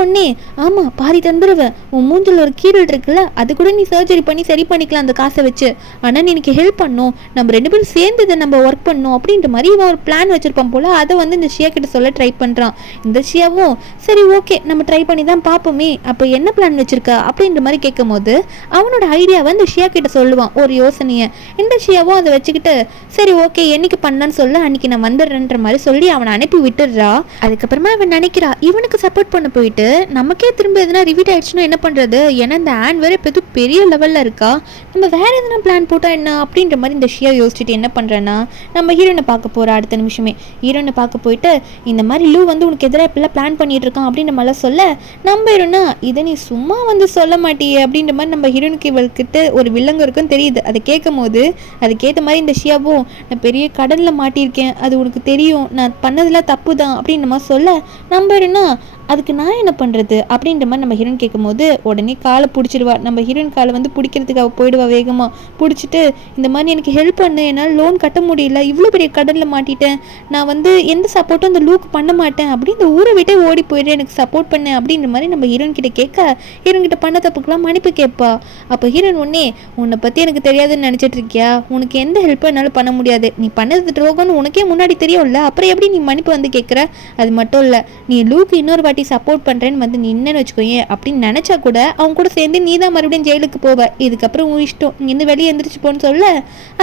ஒன்னே ஆமாம் பாதி தந்துருவேன், உன் மூஞ்சில் ஒரு கீரல் இருக்குல்ல அது கூட நீ சர்ஜரி பண்ணி சரி பண்ணிக்கலாம் அந்த காசை வச்சு, ஆனால் நீ எனக்கு ஹெல்ப் பண்ணும், நம்ம 2 பேரும் சேர்ந்து இதை நம்ம ஒர்க் பண்ணணும் அப்படின்ற மாதிரி இவன் ஒரு பிளான் வச்சிருப்பான் போல. அதை வந்து இந்த ஷியா கிட்ட சொல்ல ட்ரை பண்ணுறான். இந்த ஷியாவும் சரி ஓகே நம்ம ட்ரை பண்ணி தான் பார்ப்போமே, அப்போ என்ன பிளான் வச்சிருக்க அப்படின்ற மாதிரி கேட்கும் போது அவனோட ஐடியாவை இந்த ஷியா கிட்ட சொல்லுவான் ஒரு யோசனையை. இந்த ஷியாவும் அதை வச்சுக்கிட்டு சரி ஓகே என்னைக்கு பண்ணலான்னு சொல்ல அன்னைக்கு நான் வந்துடுறேன்ற மாதிரி சொல்லி அவனை அனுப்பி விட்டுடுறா. அதுக்கப்புறமா அவன் நினைக்கிறா இவனுக்கு சப்போர்ட் பண்ண போயிட்டு நமக்கே திரும்ப எதுனா ரிவீட் ஆயிடுச்சுன்னா என்ன பண்ணுறது, ஏன்னா இந்த ஆன் வேற பெரிய லெவலில் இருக்கா, நம்ம வேற எதனா பிளான் போட்டால் என்ன அப்படின்ற மாதிரி இந்த ஷியா யோசிச்சுட்டு என்ன பண்ணுறேன்னா நம்ம ஹீரோனை பார்க்க போகிறா. அடுத்த நிமிஷமே ஹீரோனை பார்க்க போயிட்டு இந்த மாதிரி லூ வந்து உனக்கு எதிராக இப்பெல்லாம் பிளான் பண்ணிட்டு இருக்கான் அப்படின்ற மாதிரிலாம் சொல்ல, நம்ம ஹீரோனா இதை நீ சும்மா வந்து சொல்ல மாட்டியே அப்படின்ற மாதிரி நம்ம ஹீரோனுக்கு இவள்கிட்ட ஒரு வில்லங்க இருக்குன்னு தெரியுது. அதை கேட்கும் போது அதுக்கேற்ற மாதிரி இந்த ஷியாவும் நான் பெரிய கடனில் மாட்டியிருக்கேன், அது உனக்கு தெரியும், நான் பண்ணதெல்லாம் தப்பு தான் அப்படின்ற மாதிரி சொல்ல, நம்ம ஹீரோனா அதுக்கு நான் என்ன பண்ணுறது அப்படின்ற மாதிரி நம்ம ஹீரோயின் கேட்கும் போது உடனே காலை பிடிச்சிடுவா. நம்ம ஹீரோயின் காலை வந்து பிடிக்கிறதுக்கு அவள் போயிடுவா வேகமாக. பிடிச்சிட்டு இந்த மாதிரி எனக்கு ஹெல்ப் பண்ணு, என்னால் லோன் கட்ட முடியல, இவ்வளோ பெரிய கடனில் மாட்டிட்டேன், நான் வந்து எந்த சப்போர்ட்டும் அந்த லூக்கு பண்ண மாட்டேன் அப்படி இந்த ஊரை விட்டே ஓடி போயிடு, எனக்கு சப்போர்ட் பண்ணு அப்படின்ற மாதிரி நம்ம ஹீரோயின் கிட்ட கேட்க, ஹீரோயின் கிட்ட பண்ண தப்புக்கெல்லாம் மன்னிப்பு கேட்பா. அப்போ ஹீரோயின் ஒன்னே, உன்னை பற்றி எனக்கு தெரியாதுன்னு நினச்சிட்டு இருக்கியா, உனக்கு எந்த ஹெல்ப்பும் என்னால் பண்ண முடியாது, நீ பண்ணது துரோகம்னு உனக்கே முன்னாடி தெரியும்ல, அப்புறம் எப்படி நீ மன்னிப்பு வந்து கேட்குற, அது மட்டும் இல்லை நீ லூக்கு இன்னொரு வாட்டி சப்போர்ட் பண்ணுறேன்னு வந்து நின்னுன்னு வச்சுக்கோயே அப்படின்னு நினச்சா கூட அவங்க கூட சேர்ந்து நீ தான் மறுபடியும் ஜெயிலுக்கு போவ, இதுக்கப்புறம் உன் இஷ்டம், இங்கேருந்து வெளியே எந்திரிச்சு போன்னு சொல்ல.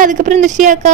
அதுக்கப்புறம் இந்த ஷியாக்கா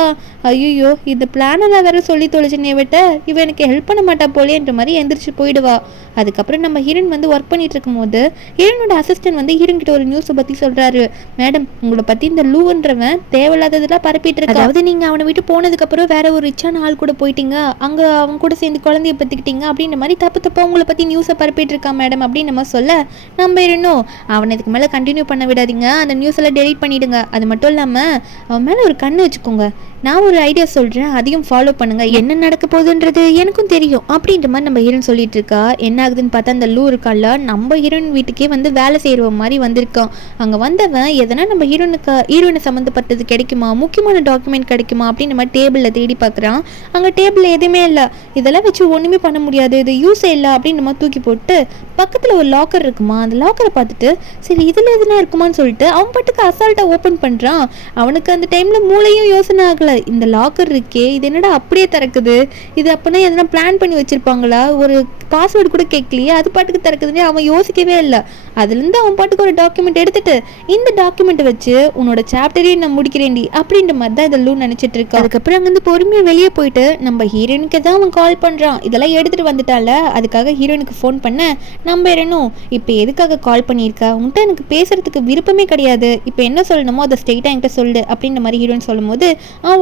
ஐயோ இந்த பிளானெல்லாம் வேற சொல்லி தொலைச்சினே விட்ட இவ எனக்கு ஹெல்ப் பண்ண மாட்டா போலேன்ற மாதிரி எந்திரிச்சு போயிடுவா. அதுக்கப்புறம் நம்ம ஹீரோயின் வந்து ஒர்க் பண்ணிட்டு இருக்கும் போது ஹீரோனோட அசிஸ்டன்ட் வந்து ஹீரோன் கிட்ட ஒரு நியூஸை பற்றி சொல்கிறாரு, மேடம் உங்களை பற்றி இந்த லூன்றவன் தேவையில்லாததெல்லாம் பரப்பிட்டு இருக்கு, அதாவது நீங்கள் அவனை விட்டு போனதுக்கப்புறம் வேற ஒரு ரிச்சான ஆள் கூட போயிட்டீங்க, அங்கே அவன் கூட சேர்ந்து குழந்தைய பற்றிக்கிட்டீங்க அப்படின்ற மாதிரி தப்பு உங்களை பற்றி நியூஸை பரப்பிட்டு இருக்கான் மேடம் அப்படின்னு நம்ம சொல்ல, நம்ம இன்னும் அவனை இதுக்கு மேலே கண்டினியூ பண்ண விடாதீங்க, அந்த நியூஸ் எல்லாம் டெலீட் பண்ணிவிடுங்க, அது மட்டும் இல்லாமல் அவன் மேலே ஒரு கண்ணு வச்சுக்கோங்க, நான் ஒரு ஐடியா சொல்கிறேன் அதையும் ஃபாலோ பண்ணுங்க, என்ன நடக்க போகுதுன்றது எனக்கும் தெரியும் அப்படின்ற மாதிரி நம்ம ஹீரோயின் சொல்லிட்டு இருக்கா. என்ன ஆகுதுன்னு பார்த்தா அந்த லூ இருக்கால நம்ம ஹீரோயின் வீட்டுக்கே வந்து வேலை செய்கிற மாதிரி வந்திருக்கான். அங்கே வந்தவன் எதனா நம்ம ஹீரோயினை சம்மந்தப்பட்டது கிடைக்குமா, முக்கியமான டாக்குமெண்ட் கிடைக்குமா அப்படின்ற மாதிரி டேபிளில் தேடி பார்க்குறான். அங்கே டேபிளில் எதுவுமே இல்லை, இதெல்லாம் வச்சு ஒன்றுமே பண்ண முடியாது, இது யூஸே இல்லை அப்படின்னு நம்ம தூக்கி போட்டு பக்கத்தில் ஒரு லாக்கர் இருக்குமா, அந்த லாக்கரை பார்த்துட்டு சரி இதில் எதுனா இருக்குமான்னு சொல்லிட்டு அவன் பாட்டுக்கு அசால்ட்டாக ஓப்பன் பண்ணுறான். அவனுக்கு அந்த டைமில் மூளையும் யோசனை ஆகலை, இந்த லாக்கர் இருக்கே இது என்னடா அப்படியே திறக்குது, இது அப்படின்னா எதனா பிளான் பண்ணி வச்சிருப்பாங்களா, ஒரு பாஸ்வேர்டு கூட கேட்கலையே அது பாட்டுக்கு திறக்குதுன்னு அவன் யோசிக்கவே இல்லை. அதுலேருந்து அவன் பாட்டுக்கு ஒரு டாக்குமெண்ட் எடுத்துட்டு இந்த டாக்குமெண்ட்டை வச்சு உன்னோட சாப்டரையும் நான் முடிக்கிறேன்டி அப்படின்ற மாதிரி தான் இதெல்லாம் நினச்சிட்டு இருக்கா. அதுக்கப்புறம் அங்கேருந்து பொறுமையாக வெளியே போயிட்டு நம்ம ஹீரோயினுக்கு தான் அவன் கால் பண்ணுறான், இதெல்லாம் எடுத்துகிட்டு வந்துட்டால, அதுக்காக ஹீரோயினுக்கு ஃபோன் பண்ண, நம்ம இரணும் இப்போ எதுக்காக கால் பண்ணியிருக்கா, உன்கிட்ட எனக்கு பேசுறதுக்கு விருப்பமே கிடையாது, இப்போ என்ன சொல்லணுமோ அதை ஸ்ட்ரெயிட்டாக என்கிட்ட சொல்லு அப்படின்ற மாதிரி ஹீரோயின் சொல்லும் போது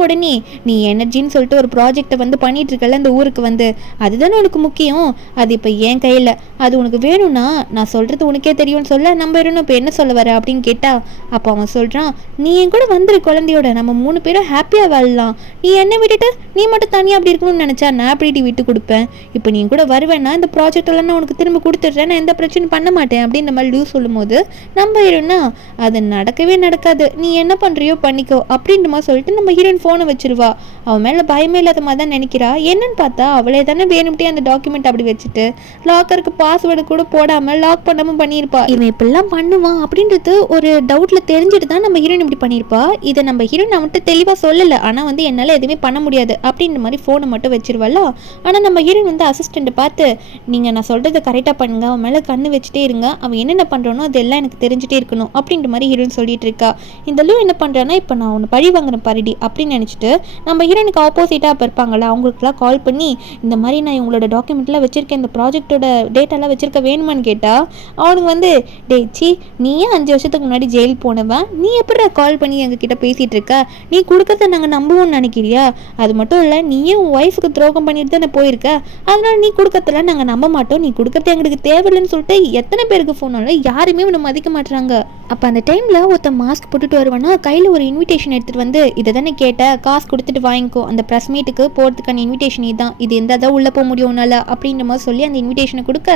உடனே நீ எனர்ஜின்னு சொல்லிட்டு ஒரு ப்ராஜெக்டை வந்து பண்ணிட்டு இருக்கல அந்த ஊருக்கு வந்து, அதுதானே உனக்கு முக்கியம், அது இப்போ என் கையில், அது உனக்கு வேணும்னா நான் சொல்கிறது உனக்கே தெரியும்னு சொல்ல நம்ம இருக்கணும் இப்போ என்ன சொல்ல வர அப்படின்னு கேட்டா, அப்போ அவன் சொல்கிறான், நீ என் கூட வந்துரு குழந்தையோட, நம்ம 3 பேரும் ஹாப்பியாக வாழலாம், நீ என்னை விட்டுட்டு நீ மட்டும் தனியாக அப்படி இருக்கணும்னு நினச்சா நான் அப்படி விட்டு கொடுப்பேன், இப்போ நீ கூட வருவேன்னா இந்த ப்ராஜெக்ட் எல்லாம் நான் உனக்கு திரும்ப கொடுத்துட்றேன், நான் எந்த பிரச்சனையும் பண்ண மாட்டேன் அப்படின்ற மாதிரி லூ சொல்லும் போது நம்ம ஹீரோனா அது நடக்கவே நடக்காது, நீ என்ன பண்ணுறியோ பண்ணிக்கோ அப்படின்ற மாதிரி சொல்லிட்டு நம்ம ஹீரோயின் ஃபோனை வச்சிருவா. அவன் மேலே பயமே இல்லாத மாதிரி தான் நினைக்கிறா. என்னன்னு பார்த்தா அவளே தானே வேணும்ட்டே அந்த டாக்குமெண்ட் அப்படி வச்சுட்டு லாக்கருக்கு பாஸ்வேர்டு கூட போடாமல் லாக் பண்ணாமல் பண்ணியிருப்பா. இவன் இப்படிலாம் பண்ணுவான் அப்படின்றது ஒரு டவுட்டில் தெரிஞ்சுட்டு தான் நம்ம ஹீரோயின் இப்படி பண்ணியிருப்பா. இதை நம்ம ஹீரோயின் அவன்கிட்ட தெளிவாக சொல்லலை, ஆனால் வந்து என்னால் எதுவுமே பண்ண முடியாது அப்படின்ற மாதிரி ஃபோனை மட்டும் வச்சிருவாள். ஆனால் நம்ம ஹீரோயின் வந்து அசிஸ்டண்ட்டை பார்த்து, நீங்கள் நான் சொல்கிறத கரெக்டாக பண்ணுங்க, அவன் மேலே கண்ணு வச்சுட்டே இருங்க, அவன் என்னென்ன பண்ணுறானோ அதெல்லாம் எனக்கு தெரிஞ்சுட்டே இருக்கணும் அப்படின்ற மாதிரி ஹீரோயின் சொல்லிட்டு இருக்கா. இந்த லூ என்ன பண்ணுறான்னா, இப்போ நான் ஒன்று பழி வாங்குறேன் பரடி அப்படின்னு நினச்சிட்டு நம்ம ஹீரோனுக்கு ஆப்போசிட்டாக இப்போ இருப்பாங்களா அவங்களுக்குலாம் கால் பண்ணி, இந்த மாதிரி நான் இவங்களோட டாக்குமெண்ட்லாம் வச்சுருக்கேன், இந்த ப்ராஜெக்டோட டேட்டாலாம் வச்சுருக்க வேணுமான்னு கேட்டால் அவனுக்கு வந்து, டேச்சி நீ ஏன் 5 வருஷத்துக்கு முன்னாடி ஜெயில் போனவன், நீ எப்படி கால் பண்ணி எங்ககிட்ட பேசிகிட்டு இருக்க, நீ கொடுக்கறத நாங்கள் நம்புவோம்னு நினைக்கிறியா, அது மட்டும் இல்லை நீயே உன் ஒய்ஃபுக்கு துரோகம் பண்ணிட்டு தானே போயிருக்க, அதனால நீ கொடுக்கறதெல்லாம் நாங்கள் நம்ப மாட்டோம், நீ கொடுக்கறது எங்களுக்கு தேவையில்லைன்னு சொல்லிட்டு எத்தனை பேருக்கு ஃபோனாலும் யாருமே உன்னை மதிக்க மாட்டுறாங்க. அப்போ அந்த டைமில் ஒருத்தன் மாஸ்க் போட்டுட்டு வருவானா, கையில் ஒரு இன்விடேஷன் எடுத்துகிட்டு வந்து, இதை தானே கேட்ட, காசு கொடுத்துட்டு வாங்கிக்கோ, அந்த ப்ரெஸ் மீட்டுக்கு போகிறதுக்கான இன்விடேஷன் இதுதான், இது எந்த தான் உள்ளே போக முடியும்னால அப்படின்ற மாதிரி சொல்லி அந்த இன்விடேஷனை கொடுக்க,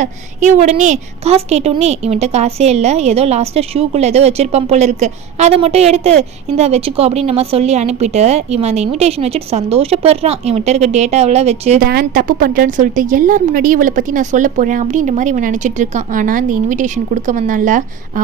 இவன் உடனே காசு கேட்டோடனே இவன்கிட்ட காசே இல்லை, ஏதோ லாஸ்ட்டாக ஷூக்குள்ளே ஏதோ வச்சிருப்பான் போல இருக்கு, அதை மட்டும் எடுத்து இந்த வச்சுக்கோ அப்படின்ற மாதிரி சொல்லி அனுப்பிட்டு இவன் அந்த இன்விடேஷன் வச்சுட்டு சந்தோஷப்படுறான். இவன்கிட்ட இருக்க டேட்டாவெல்லாம் வச்சு தான் தப்பு பண்ணுறான்னு சொல்லிட்டு எல்லாரும் முன்னாடி இவளை பற்றி நான் சொல்ல போகிறேன் அப்படின்ற மாதிரி இவன் நினச்சிட்டு இருக்கான். ஆனால் அந்த இன்விடேஷன் கொடுக்க வந்தான்ல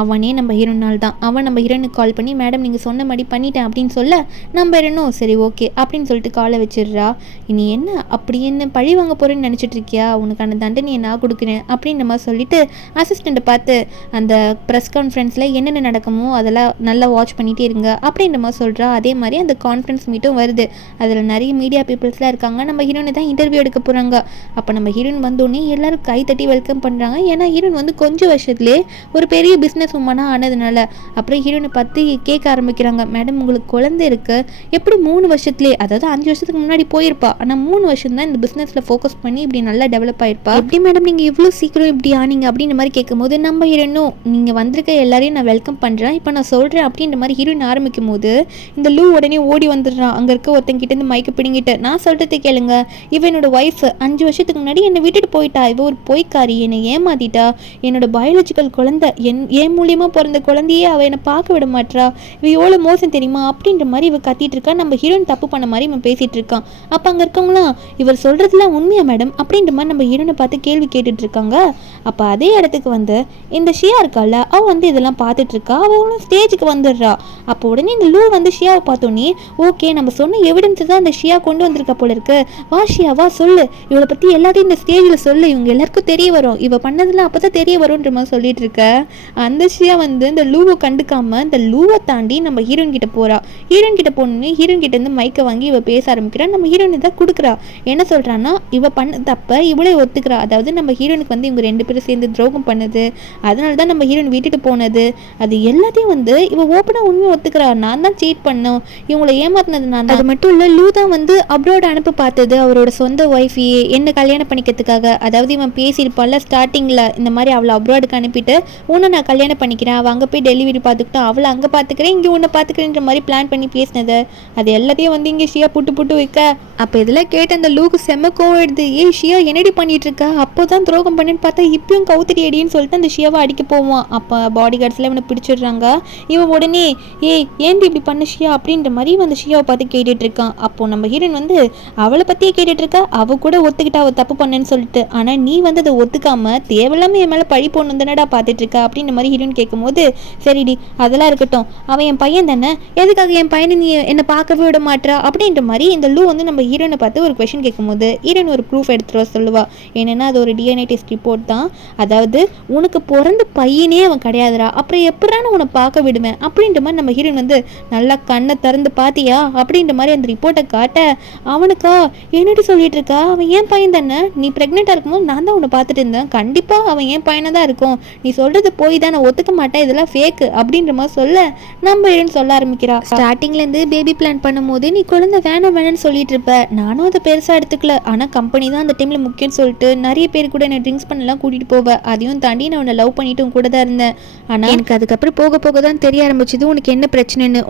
அவனே நம்ம ஹீரோனால் தான். அவன் நம்ம ஹீரோனுக்கு கால் பண்ணி, மேடம் நீங்கள் சொன்ன மாதிரி பண்ணிட்டேன் அப்படின்னு சொல்ல நம்ம ஹீரோனும் சரி ஓகே அப்படின்னு சொல்லிட்டு காலை வச்சிடுறா. இனி என்ன அப்படி என்ன பழி வாங்க போகிறேன்னு நினச்சிட்டு இருக்கியா, உனக்கான தண்டனையை நான் கொடுக்குறேன் அப்படின்ற மாதிரி சொல்லிட்டு அசிஸ்டண்ட்டை பார்த்து, அந்த ப்ரெஸ் கான்ஃபரன்ஸில் என்னென்ன நடக்குமோ அதெல்லாம் நல்லா வாட்ச் பண்ணிகிட்டே இருங்க அப்படின்ற மாதிரி சொல்கிறா. அதே மாதிரி அந்த கான்ஃபரன்ஸ் மீட்டும் வருது, அதில் நிறைய மீடியா பீப்புள்ஸ்லாம் இருக்காங்க. நம்ம ஹீரோனை தான் இன்டர்வியூ எடுக்க போகிறாங்க. அப்போ நம்ம ஹீரோயின் வந்தோடனே எல்லாரும் கை தட்டி வெல்கம் பண்ணுறாங்க. ஏன்னா ஹீரோயின் வந்து கொஞ்சம் வருஷத்துலேயே ஒரு பெரிய பிஸ்னஸ் உமனாக ஆனதுனால. அப்புறம் ஹீரோனை பார்த்து கேட்க ஆரம்பிக்கிறாங்க, மேடம் உங்களுக்கு குழந்தை இருக்கு, எப்படி 3 வருஷத்துலேயே, அதாவது 5 வருஷத்துக்கு முன்னாடி போயிருப்பா, ஆனால் 3 வருஷம் தான் இந்த பிஸ்னஸில் ஃபோக்கஸ் பண்ணி இப்படி நல்லா டெவலப் ஆயிருப்பா, எப்படி மேடம் நீங்கள் இவ்வளோ சீக்கிரம் இப்படி ஆனீங்க அப்படின்ற மாதிரி கேட்கும்போது நம்ம ஹீரோனும், நீங்கள் வந்திருக்க எல்லாரையும் நான் வெல்கம் பண்ணுறேன், இப்போ நான் சொல்கிறேன் அப்படின்ற மாதிரி ஹீரோயின் ஆரம்பிக்கும் போது இந்த லூ உடனே ஓடி வந்துடுறான். அங்கே இருக்க ஒருத்தங்கிட்டேருந்து மைக்கு பிடிங்கிட்டு, நான் சொல்கிறத கேளுங்க, இவ என்னோட ஒய்ஃப் 5 வருஷத்துக்கு முன்னாடி என்னை விட்டுட்டு போயிட்டா, இவ ஒரு பொய்க்காரி, என்னை ஏமாத்திட்டா, என்னோட பயாலஜிக்கல் குழந்தை என் மூலியமாக பிறந்த குழந்தையே அவள் என்னை பார்க்க விட மாட்டா, இவ எவ்வளோ மோசம் தெரியுமா அப்படின்ற மாதிரி இவ கத்திட்டு இருக்கா. நம்ம ஹீரோயின் தப்பு பண்ண மாதிரி இவன் பேசிட்டு இருக்கான். அப்போ அங்கே இருக்கவங்களாம், இவர் சொல்கிறதுலாம் உண்மையா மேடம் அப்படின்ற மாதிரி நம்ம ஹீரோனை பார்த்து கேள்வி கேட்டுட்டு இருக்காங்க. அப்போ அதே இடத்துக்கு வந்து இந்த ஷியா இருக்கால, அவள் வந்து இதெல்லாம் பார்த்துட்டு இருக்கா. அவளும் ஸ்டேஜுக்கு வந்துடுறா. அப்போ உடனே இந்த லூ வந்து ஷியாவை பார்த்தோன்னே, ஓகே நம்ம சொன்ன எவிடன்ஸ் தான் அந்த ஷியா கொண்டு வந்திருக்கா போல இருக்கு, வா ஷியா வா சொல்லு, இவளை பற்றி எல்லாத்தையும் இந்த ஸ்டேஜில் சொல்லு, இவங்க எல்லாருக்கும் தெரிய வரும், இவ பண்ணதெல்லாம் அப்போ தான் தெரிய வரும்ன்ற மாதிரி சொல்லிட்டு இருக்க. அந்த ஷியா வந்து இந்த லூவை கண்டுக்காம இந்த லூவை தாண்டி நம்ம ஹீரோயின் கிட்ட போறா. ஹீரோயின் கிட்ட போனோன்னே ஹீரோயின் கிட்ட இருந்து மைக்கை வாங்கி இவ பேச ஆரம்பிக்கிறா. நம்ம ஹீரோயின் தான் கொடுக்குறா. என்ன சொல்றான்னா, இவ பண்ண தப்ப இவளே ஒத்துக்கிறா. அதாவது நம்ம ஹீரோனுக்கு வந்து இவங்க 2 பேரும் சேர்ந்து துரோகம் பண்ணது, அதனால தான் நம்ம ஹீரோயின் விட்டுட்டு போனது, அது எல்லாத்தையும் வந்து இவ ஓப்பனா உண்மையை ஒத்துக்கிறா. நான் தான் சீட் பண்ணோம், இவங்களை ஏமாத்தினது நான் தான். அது மட்டும் இல்லை, லூ தான் வந்து அப்ரோட் அனுப்ப பார்த்தது அவரோட சொந்த ஒய்ஃபையே என்ன கல்யாணம் பண்ணிக்கிறதுக்காக. அதாவது இவன் பேசியிருப்பால ஸ்டார்டிங்கில், இந்த மாதிரி அவளை அப்ராடுக்கு அனுப்பிட்டு உன்னை நான் கல்யாணம் பண்ணிக்கிறேன், அவள் அங்கே போய் டெலிவரி பார்த்துக்கிட்டோம், அவளை அங்கே பார்த்துக்கிறேன், இங்கே உன்னை பார்த்துக்கிறேன்ற மாதிரி பிளான் பண்ணி பேசினது, அது எல்லாத்தையும் வந்து இங்கே ஷியா புட்டு வைக்க. அப்போ இதெல்லாம் கேட்டு அந்த லூக்கு செம்ம கோவம் எடுது. ஷியா என்னடி பண்ணிட்டு இருக்கா, அப்போ தான் துரோகம் பண்ணேன்னு பார்த்தா இப்பயும் கவுத்திரி அடின்னு சொல்லிட்டு அந்த ஷியாவை அடிக்க போவான். அப்போ பாடி கார்ட்ஸ்லாம் இவனை பிடிச்சிடுறாங்க. இவன் உடனே ஏன்டி இப்படி பண்ண ஷியா அப்படின்ற மாதிரி இவன் அந்த ஷியாவை பார்த்து கேட்டுட்டு இருக்கான். அப்போ நம்ம ஹீரோயின் வந்து அவளை பற்றியே கேட்டுட்டு இருக்கா. அவ கூட ஒத்துக்கிட்டா அவள் தப்பு பண்ணேன்னு சொல்லிட்டு, ஆனால் நீ வந்து அதை ஒத்துக்காம தேவையில்லாம என் மேலே பழி போடணும் தானடா பார்த்துட்டு இருக்கா அப்படின்ற மாதிரி ஹீரோயின் கேட்கும்போது, சரிடி அதெல்லாம் இருக்கட்டும், அவன் என் பையன் தானே, எதுக்காக என் பையனை நீ என்னை பார்க்கவே விட மாட்டா அப்படின்ற மாதிரி இந்த லூ வந்து நம்ம ஹீரோனை பார்த்து ஒரு கொஸ்டின் கேட்கும்போது ஹீரோயின் ஒரு ப்ரூஃப் எடுத்துகிட்டு வர சொல்லுவா. ஏன்னா அது ஒரு டிஎன்ஏ டெஸ்ட் ரிப்போர்ட் தான். அதாவது உனக்கு பிறந்த பையனே அவன் கிடையாதுரா, அப்புறம் எப்படான்னு உன்னை பார்க்க விடுவேன் அப்படின்ற மாதிரி நம்ம ஹீரோயின் வந்து நல்லா கண்ணை திறந்து பார்த்தியா அப்படின்ற மாதிரி அந்த ரிப்போர்ட்டை காட்ட, அவனுக்கா என்னடி சொல்லிட்டு இருக்கா, அவன் ஏன் பையன் தானே, நீ ப்ரெக்னெண்ட்டாக இருக்கும்போது நான் தான் உன்னை பார்த்துட்டு இருந்தேன், கண்டிப்பாக அவன் ஏன் பையனாக தான் இருக்கும், நீ சொல்கிறது போய் தான், நான் ஒத்துக்க மாட்டேன், இதெல்லாம் ஃபேக்கு அப்படின்ற மாதிரி சொல்ல நம்ம ஹீரோயின் சொல்ல ஆரம்பிக்கிறா. ஸ்டார்டிங்லேருந்து பேபி பிளான் பண்ணும்போது நீ குழந்தை வேணாம் வேணாம்னு சொல்லிட்டு இருப்ப. நானும் அதை பெருசாக எடுத்துக்கல. ஆனால் கம்பெனி தான் அந்த டைமில் முக்கியம்னு சொல்லிட்டு நிறைய பேர் கூட என்னை ட்ரிங்க்ஸ் பண்ணலாம் கூட்டிகிட்டு போவேன். அதையும் தாண்டி நான் உன்னை லவ் பண்ணிட்டு கூட தான் இருந்தேன். ஆனால் எனக்கு அதுக்கப்புறம் போக போக தான் தெரிய ஆரம்பிச்சது உனக்கு என்ன பிரச்சனைன்னு,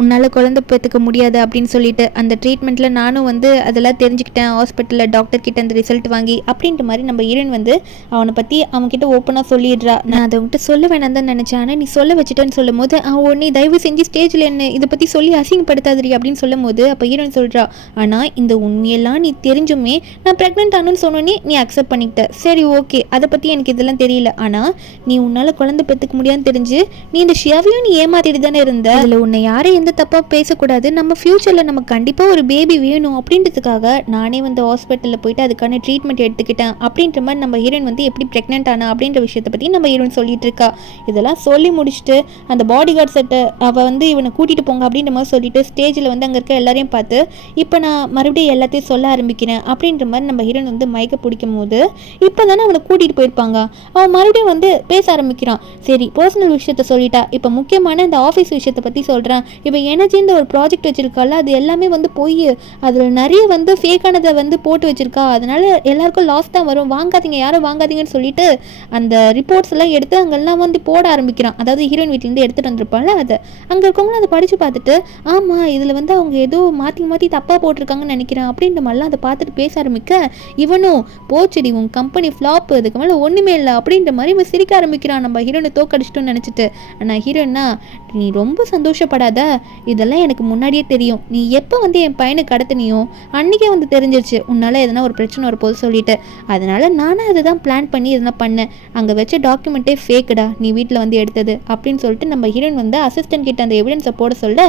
உன்னால் குழந்தை பெற்றுக்க முடியாது அப்படின்னு சொல்லிட்டு. அந்த ட்ரீட்மெண்ட்டில் நானும் வந்து அதெல்லாம் தெரிஞ்சுக்கிட்டேன். ஹாஸ்பிட்டலில் டாக்டர் கிட்ட அந்த ரிசல்ட் வாங்கி அப்படின்ற மாதிரி நம்ம ஹீரோயின் வந்து அவனை பற்றி அவன்கிட்ட ஓப்பனாக சொல்லிடுறா. நான் அதை உன்கிட்ட சொல்ல வேணாம் தான் நினச்சேன், ஆனால் நீ சொல்ல வச்சுட்டேன்னு சொல்லும் போது உடனே தயவு செஞ்சு ஸ்டேஜில் என்ன இதை பற்றி சொல்லி அசிங்கப்படுத்தாதீ அப்படின்னு சொல்லும் போது அப்போ ஹீரோயின் சொல்கிறா, ஆனால் இந்த உண்மையெல்லாம் நீ தெரிஞ்சுமே நான் ப்ரெக்னென்ட் ஆனுன்னு சொன்னோன்னே நீ அக்செப்ட் பண்ணிக்கிட்ட. சரி ஓகே, அதை பற்றி எனக்கு இதெல்லாம் தெரியல. ஆனால் நீ உன்னால் குழந்தை பெற்றுக்க முடியாதுன்னு தெரிஞ்சு நீ இந்த ஷியாவையும் நீ ஏமாத்திட்டு தானே இருந்த. அதில் உன்னை யாரும் எந்த தப்பாக பேசக்கூடாது, நம்ம ஃப்யூச்சரில் நமக்கு கண்டிப்பாக ஒரு பேபி வேணும் அப்படின்றதுக்காக நானே வந்து ஹாஸ்பிட்டலில் போயிட்டு அதுக்கான ட்ரீட்மெண்ட் எடுத்துக்கிட்டேன் அப்படின்ற மாதிரி நம்ம ஹீரோயின் வந்து எப்படி ப்ரெக்னென்ட் ஆனா அப்படின்ற விஷயத்தை பற்றி நம்ம ஹீரோயின் சொல்லிட்டு இருக்கா. இதெல்லாம் சொல்லி முடிச்சுட்டு அந்த பாடி கார்ட் செட்டை அவள் வந்து இவனை கூட்டிகிட்டு போங்க அப்படின்ற மாதிரி சொல்லிட்டு ஸ்டேஜில் வந்து அங்கே இருக்க எல்லாரையும் பார்த்து இப்போ நான் மறுபடியும் எல்லாத்தையும் சொல்ல ஆரம்பிக்கிறேன் அப்படின்ற மாதிரி நம்ம ஹீரோயின் வந்து மயக்க பிடிக்கும் போது இப்போ தானே அவனை கூட்டிகிட்டு போயிருப்பாங்க. அவன் மறுபடியும் வந்து பேச ஆரம்பிக்கிறான். சரி பர்சனல் விஷயத்த சொல்லிட்டா, இப்போ முக்கியமான இந்த ஆஃபீஸ் விஷயத்தை பற்றி சொல்கிறான். இப்போ எனர்ஜின்ற ஒரு ப்ராஜெக்ட் வச்சுருக்கால, அது எல்லாமே வந்து போய் அதில் நிறைய வந்து ஃபேக்கானதை வந்து போட்டு வச்சுருக்கா. அதனால எல்லாருக்கும் லாஸ் தான் வரும், வாங்காதீங்க யாரும் வாங்காதீங்கன்னு சொல்லிட்டு அந்த ரிப்போர்ட்ஸ் எல்லாம் எடுத்து அங்கெல்லாம் வந்து போட ஆரம்பிக்கிறான். அதாவது ஹீரோயின் வீட்டிலேருந்து எடுத்துகிட்டு வந்திருப்பான்ல அதை. அங்கே இருக்கவங்களும் அதை படித்து பார்த்துட்டு ஆமாம் இதில் வந்து அவங்க ஏதோ மாற்றி மாற்றி தப்பாக போட்டிருக்காங்கன்னு நினைக்கிறேன் அப்படின்ற மாதிரிலாம் அதை பார்த்துட்டு பேச ஆரம்பிக்க இவனும் போச்சுடி உன் கம்பெனி ஃப்ளாப், இதுக்கு மேலே ஒன்றுமே இல்லை அப்படின்ற மாதிரி இவன் சிரிக்க ஆரம்பிக்கிறான். நம்ம ஹீரோனை தோக்கடிச்சிட்டோன்னு நினச்சிட்டு. ஆனால் ஹீரோயின்னா நீ ரொம்ப சந்தோஷப்படாத, இதெல்லாம் எனக்கு முன்னாடியே தெரியும். நீ எப்போ வந்து என் பையனை கடத்தினியோ அன்றைக்கே வந்து தெரிஞ்சிருச்சு உன்னால் எதனா ஒரு பிரச்சனை வரப்போது சொல்லிட்டு. அதனால் நானும் அதை தான் பிளான் பண்ணி எதனா பண்ணேன். அங்கே வச்ச டாக்குமெண்ட்டே ஃபேக்குடா நீ வீட்டில் வந்து எடுத்தது அப்படின்னு சொல்லிட்டு நம்ம ஹீரோயின் வந்து அசிஸ்டன்ட் கிட்ட அந்த எவிடன்ஸை போட சொல்ல,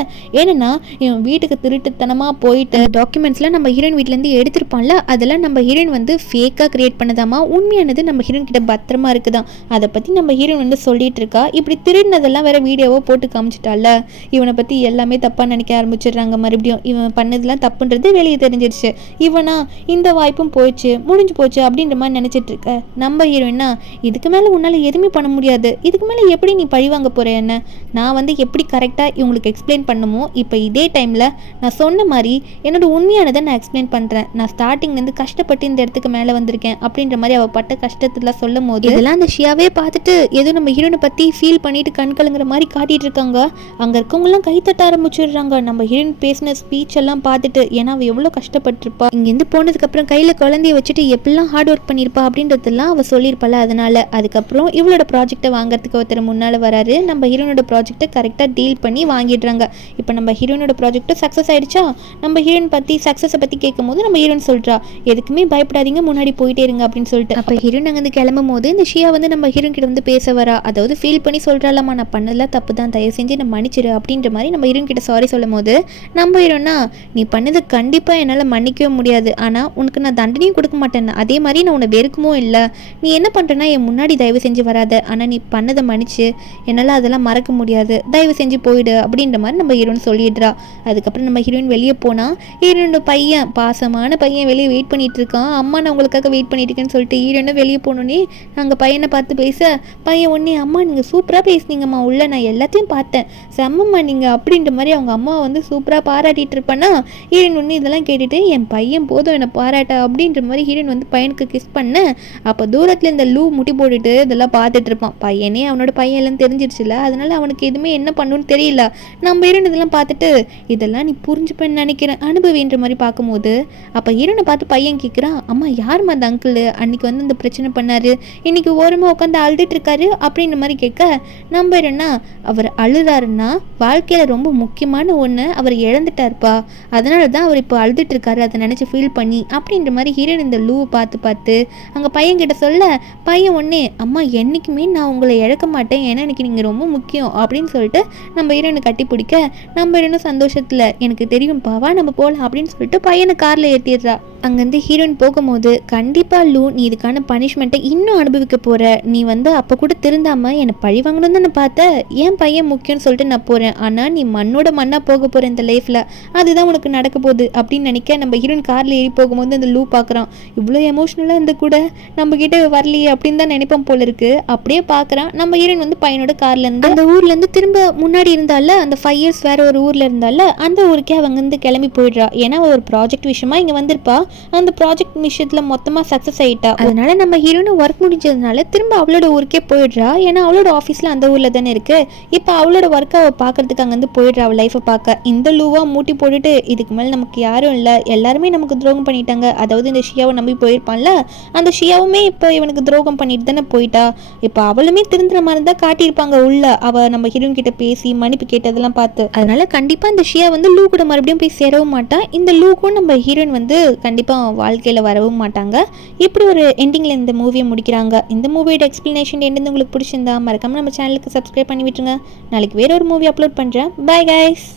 ஏன்னா இவன் வீட்டுக்கு திருட்டுத்தனமாக போயிட்டு டாக்குமெண்ட்ஸ்லாம் நம்ம ஹீரோயின் வீட்டிலேருந்து எடுத்திருப்பான்ல, அதெல்லாம் நம்ம ஹீரோயின் வந்து ஃபேக்காக கிரியேட் பண்ணதாமா, உண்மையானது நம்ம ஹீரோயின் கிட்ட பத்திரமா இருக்குதான். அதை பற்றி நம்ம ஹீரோயின் வந்து சொல்லிட்டு இருக்கா. இப்படி திருடினதெல்லாம் வேற வீடியோவோ போட்டு காமிச்சிட்டால, இவனை பற்றி எல்லாமே தப்பாக நினைக்க ஆரம்பிச்சிடுறாங்க. மறுபடியும் இவன் பண்ணதெல்லாம் தப்புன்றது வெளியே தெரிஞ்சிருச்சு. இவனா இந்த வாய்ப்பும் போயிடுச்சு முடிஞ்சு போச்சு அப்படின்ற மாதிரி நினச்சிட்டு இருக்க. நம்ம ஹீரோயின்னா இதுக்கு மேலே உன்னால் எதுவுமே பண்ண முடியாது, இதுக்கு மேலே எப்படி நீ பழி வாங்க போகிற என்ன, நான் வந்து எப்படி கரெக்டாக இவங்களுக்கு எக்ஸ்பிளைன் பண்ணுமோ இப்போ இதே டைமில் நான் சொன்ன மாதிரி என்னோட உண்மையானதை நான் எக்ஸ்பிளைன் பண்ணுறேன். நான் ஸ்டார்டிங்லேருந்து கஷ்டப்பட்டு இந்த இடத்துக்கு மேலே வந்திருக்கேன் அப்படின்ற மாதிரி அவள் பட்ட கஷ்டத்தில் சொல்லும் போது இதெல்லாம் அந்த ஷியாவே பார்த்துட்டு ஏதோ நம்ம ஹீரோனை பற்றி ஃபீல் பண்ணிட்டு கண் கலங்குற மாதிரி காட்டிகிட்டு இருக்காங்க. அங்கே இருக்கவங்களாம் கைத்தட்ட ஆரம்பிச்சிடுறாங்க நம்ம ஹீரோயின் பேசின ஸ்பீச் எல்லாம் பார்த்துட்டு. ஏன்னா அவள் எவ்வளோ கஷ்டப்பட்டிருப்பா, இங்கேருந்து போனதுக்கப்புறம் கையில் குழந்தைய வச்சுட்டு எப்படிலாம் ஹார்ட் ஒர்க் பண்ணியிருப்பா அப்படின்றதெல்லாம் அவள் சொல்லியிருப்பாள். அதனால அதுக்கப்புறம் இவளோட ப்ராஜெக்டை வாங்குறதுக்கு ஒருத்தர் முன்னால் வராரு. நம்ம ஹீரோனோட ப்ராஜெக்டை கரெக்டாக டீல் பண்ணி வாங்கிடுறாங்க. இப்போ நம்ம ஹீரோனோட ப்ராஜெக்ட்டும் சக்ஸஸ் ஆகிடுச்சா. நம்ம ஹீரோயின் பற்றி சக்ஸஸை பற்றி கேட்கும் போது நம்ம ஹீரோயின் சொல்கிறா, எதுக்குமே பயப்படாதீங்க முன்னாடி போயிட்டே இருங்க அப்படின்னு சொல்லிட்டு. அப்போ ஹீரோயின் அங்கே வந்து கிளம்பும் போது இந்த ஷியா வந்து நம்ம ஹீரோயின் கிட்ட வந்து பேச வரா. அதாவது ஃபீல் பண்ணி சொல்கிறாலாமா, நான் பண்ணதெல்லாம் தப்பு தான், தயவு செஞ்சு நான் மன்னிச்சிடு அப்படின்ற மாதிரி நம்ம ஹீரோயின் கிட்ட சாரி சொல்லும் போது நம்ம ஹீரோனா நீ பண்ணது கண்டிப்பாக என்னால் மன்னிக்கவே முடியாது, ஆனால் உனக்கு நான் தண்டனையும் கொடுக்க மாட்டேன், அதே மாதிரி நான் உன்னை வெறுக்கமோ இல்லை. நீ என்ன பண்ணுறேன்னா என் முன்னாடி தயவு செஞ்சு வராத, ஆனால் நீ பண்ணதை மன்னிச்சு என்னால் அதெல்லாம் மறக்க முடியாது, தயவு செஞ்சு போயிடு அப்படின்ற மாதிரி நம்ம ஹீரோயின் சொல்லிடுறா. அதுக்கப்புறம் நம்ம ஹீரோயின் வெளியே போனால் ஹீரோனோட பையன் பாசமான பையன் வெளியே வெயிட் பண்ணிட்டு இருக்கான். அம்மா நான் உங்களுக்காக வெயிட் பண்ணிட்டு இருக்கேன்னு சொல்லிட்டு ஹீரோனும் வெளியே போனோன்னே நாங்கள் பையனை பார்த்து பேச பையன் ஒன்னே அம்மா நீங்கள் சூப்பராக பேசுனீங்கம்மா, உள்ள நான் எல்லாத்தையும் பார்த்தேன், செம்மம்மா நீங்கள் அப்படின்ற மாதிரி அவங்க அம்மா வந்து சூப்பராக பாராட்டிட்டு இருப்பானா. ஹீரோயின் ஒன்று இதெல்லாம் கேட்டுட்டு என் பையன் போதும் என்னை பாராட்ட அப்படின்ற மாதிரி ஹீரோயின் வந்து பையனுக்கு கிஸ் பண்ண. அப்போ தூரத்தில் இந்த லூ முட்டி போட்டுட்டு இதெல்லாம் பார்த்துட்டு இருப்பான். பையனே அவனோட பையன் எல்லாம் தெரிஞ்சிருச்சுல, அதனால அவனுக்கு எதுவுமே என்ன பண்ணுன்னு தெரியல. நம்ம ஹீரோயின் இதெல்லாம் பார்த்துட்டு இதெல்லாம் நீ புரிஞ்சுப்பேன்னு நினைக்கிறேன் அனுபவின்ற மாதிரி பார்க்கும்போது அப்போ ஹீரோனை பார்த்து பையன் கேட்குறான், அம்மா யாரும்மா அந்த அங்கிள் அன்னைக்கு வந்து இந்த பிரச்சனை பண்ணாரு, இன்னைக்கு ஓரமாக உட்காந்து அழுதுட்டு இருக்காரு அப்படின்ற மாதிரி கேட்க நம்ம ஹீரோனா அவர் அழுறாருன்னா வாழ்க்கையில் ரொம்ப முக்கியமான ஒன்று அவர் இழந்துட்டாருப்பா, அதனால தான் அவர் இப்போ அழுதுட்டு இருக்காரு, அதை நினச்சி ஃபீல் பண்ணி அப்படின்ற மாதிரி ஹீரோயின் இந்த லூவை பார்த்து அங்கே பையன் கிட்ட சொல்ல பையன் ஒன்னே அம்மா என்றைக்குமே நான் உங்களை இழக்க மாட்டேன், ஏன்னா எனக்கு நீங்கள் ரொம்ப முக்கியம் அப்படின்னு சொல்லிட்டு நம்ம ஹீரோனை கட்டி பிடிக்க நம்ம ஹீரோனும் சந்தோஷத்தில் எனக்கு தெரியும் பாவா நம்ம போகலாம் அப்படின்னு சொல்லிட்டு பையனை காரில் ஏற்றிடுறா. அங்கேருந்து ஹீரோயின் போகும்போது, கண்டிப்பாக லூ நீ இதுக்கான பனிஷ்மெண்ட்டை இன்னும் அனுபவிக்க போகிற, நீ வந்து அப்போ கூட திருந்தாமல் என்னை பழி வாங்கணும் தானே பார்த்த, என் பையன் முக்கியம்னு சொல்லிட்டு நான் போகிறேன், ஆனால் நீ மண்ணோட மண்ணாக போக போகிற இந்த லைஃப்பில், அதுதான் உனக்கு நடக்க போகுது அப்படின்னு நினைக்க நம்ம ஹீரோயின் காரில் ஏறி போகும்போது அந்த லூ பார்க்குறான். இவ்வளோ எமோஷ்னலாக இருந்து கூட நம்மக்கிட்ட வரலையே அப்படின்னு தான் நினைப்போம் போல இருக்குது. அப்படியே பார்க்குறான், நம்ம ஹீரோயின் வந்து பையனோட கார்லேருந்து அந்த ஊர்லேருந்து திரும்ப முன்னாடி இருந்தால அந்த 5 இயர்ஸ் வேறு ஒரு ஊரில் இருந்தால அந்த ஊருக்கே அவங்க வந்து கிளம்பி போயிடுறா. ஏன்னா ஒரு ப்ராஜெக்ட் விஷயமா இங்கே வந்திருப்பா. அந்த ப்ராஜெக்ட் விஷயத்தில் மொத்தமாக சக்ஸஸ் ஆகிட்டா. அதனால நம்ம ஹீரோயின் ஒர்க் முடிஞ்சதுனால திரும்ப அவளோட ஊருக்கே போயிடுறா. ஏன்னா அவளோட ஆஃபீஸில் அந்த ஊரில் தானே இருக்குது. இப்போ அவளோட ஒர்க்கை அவள் பார்க்கறதுக்கு அங்கேருந்து போயிடுறா அவள் லைஃப்பை பார்க்க. இந்த லூவாக மூட்டி போட்டுட்டு இதுக்கு மேலே நமக்கு யாரும் இல்லை, எல்லாருமே நமக்கு துரோகம் பண்ணிட்டாங்க, அதாவது இந்த ஷியாவை நம்பி போயிருப்பான்ல, அந்த ஷியாவுமே இப்போ இவனுக்கு துரோகம் பண்ணிட்டு தானே போயிட்டா. இப்போ அவளுமே திருந்துற மாதிரி தான் காட்டியிருப்பாங்க உள்ள, அவள் நம்ம ஹீரோயின் கிட்ட பேசி மன்னிப்பு கேட்டதெல்லாம் பார்த்து. அதனால கண்டிப்பாக இந்த ஷியா வந்து லூ கூட மறுபடியும் போய் சேரவும் மாட்டான். இந்த லூக்கும் நம்ம ஹீரோயின் வந்து கண்டிப்பாக வாழ்க்கையில் வரவும் மாட்டாங்க. இப்படி ஒரு எண்டிங்கில் இந்த மூவியை முடிக்கிறாங்க. இந்த மூவியோட எக்ஸ்பிளனேஷன் என்னது உங்களுக்கு பிடிச்சிருந்தா மறக்காம நம்ம சேனலுக்கு சப்ஸ்கிரைப் பண்ணி விட்டுருங்க. நாளைக்கு வேற ஒரு மூவி அப்லோட் பண்ணுறேன். Bye guys.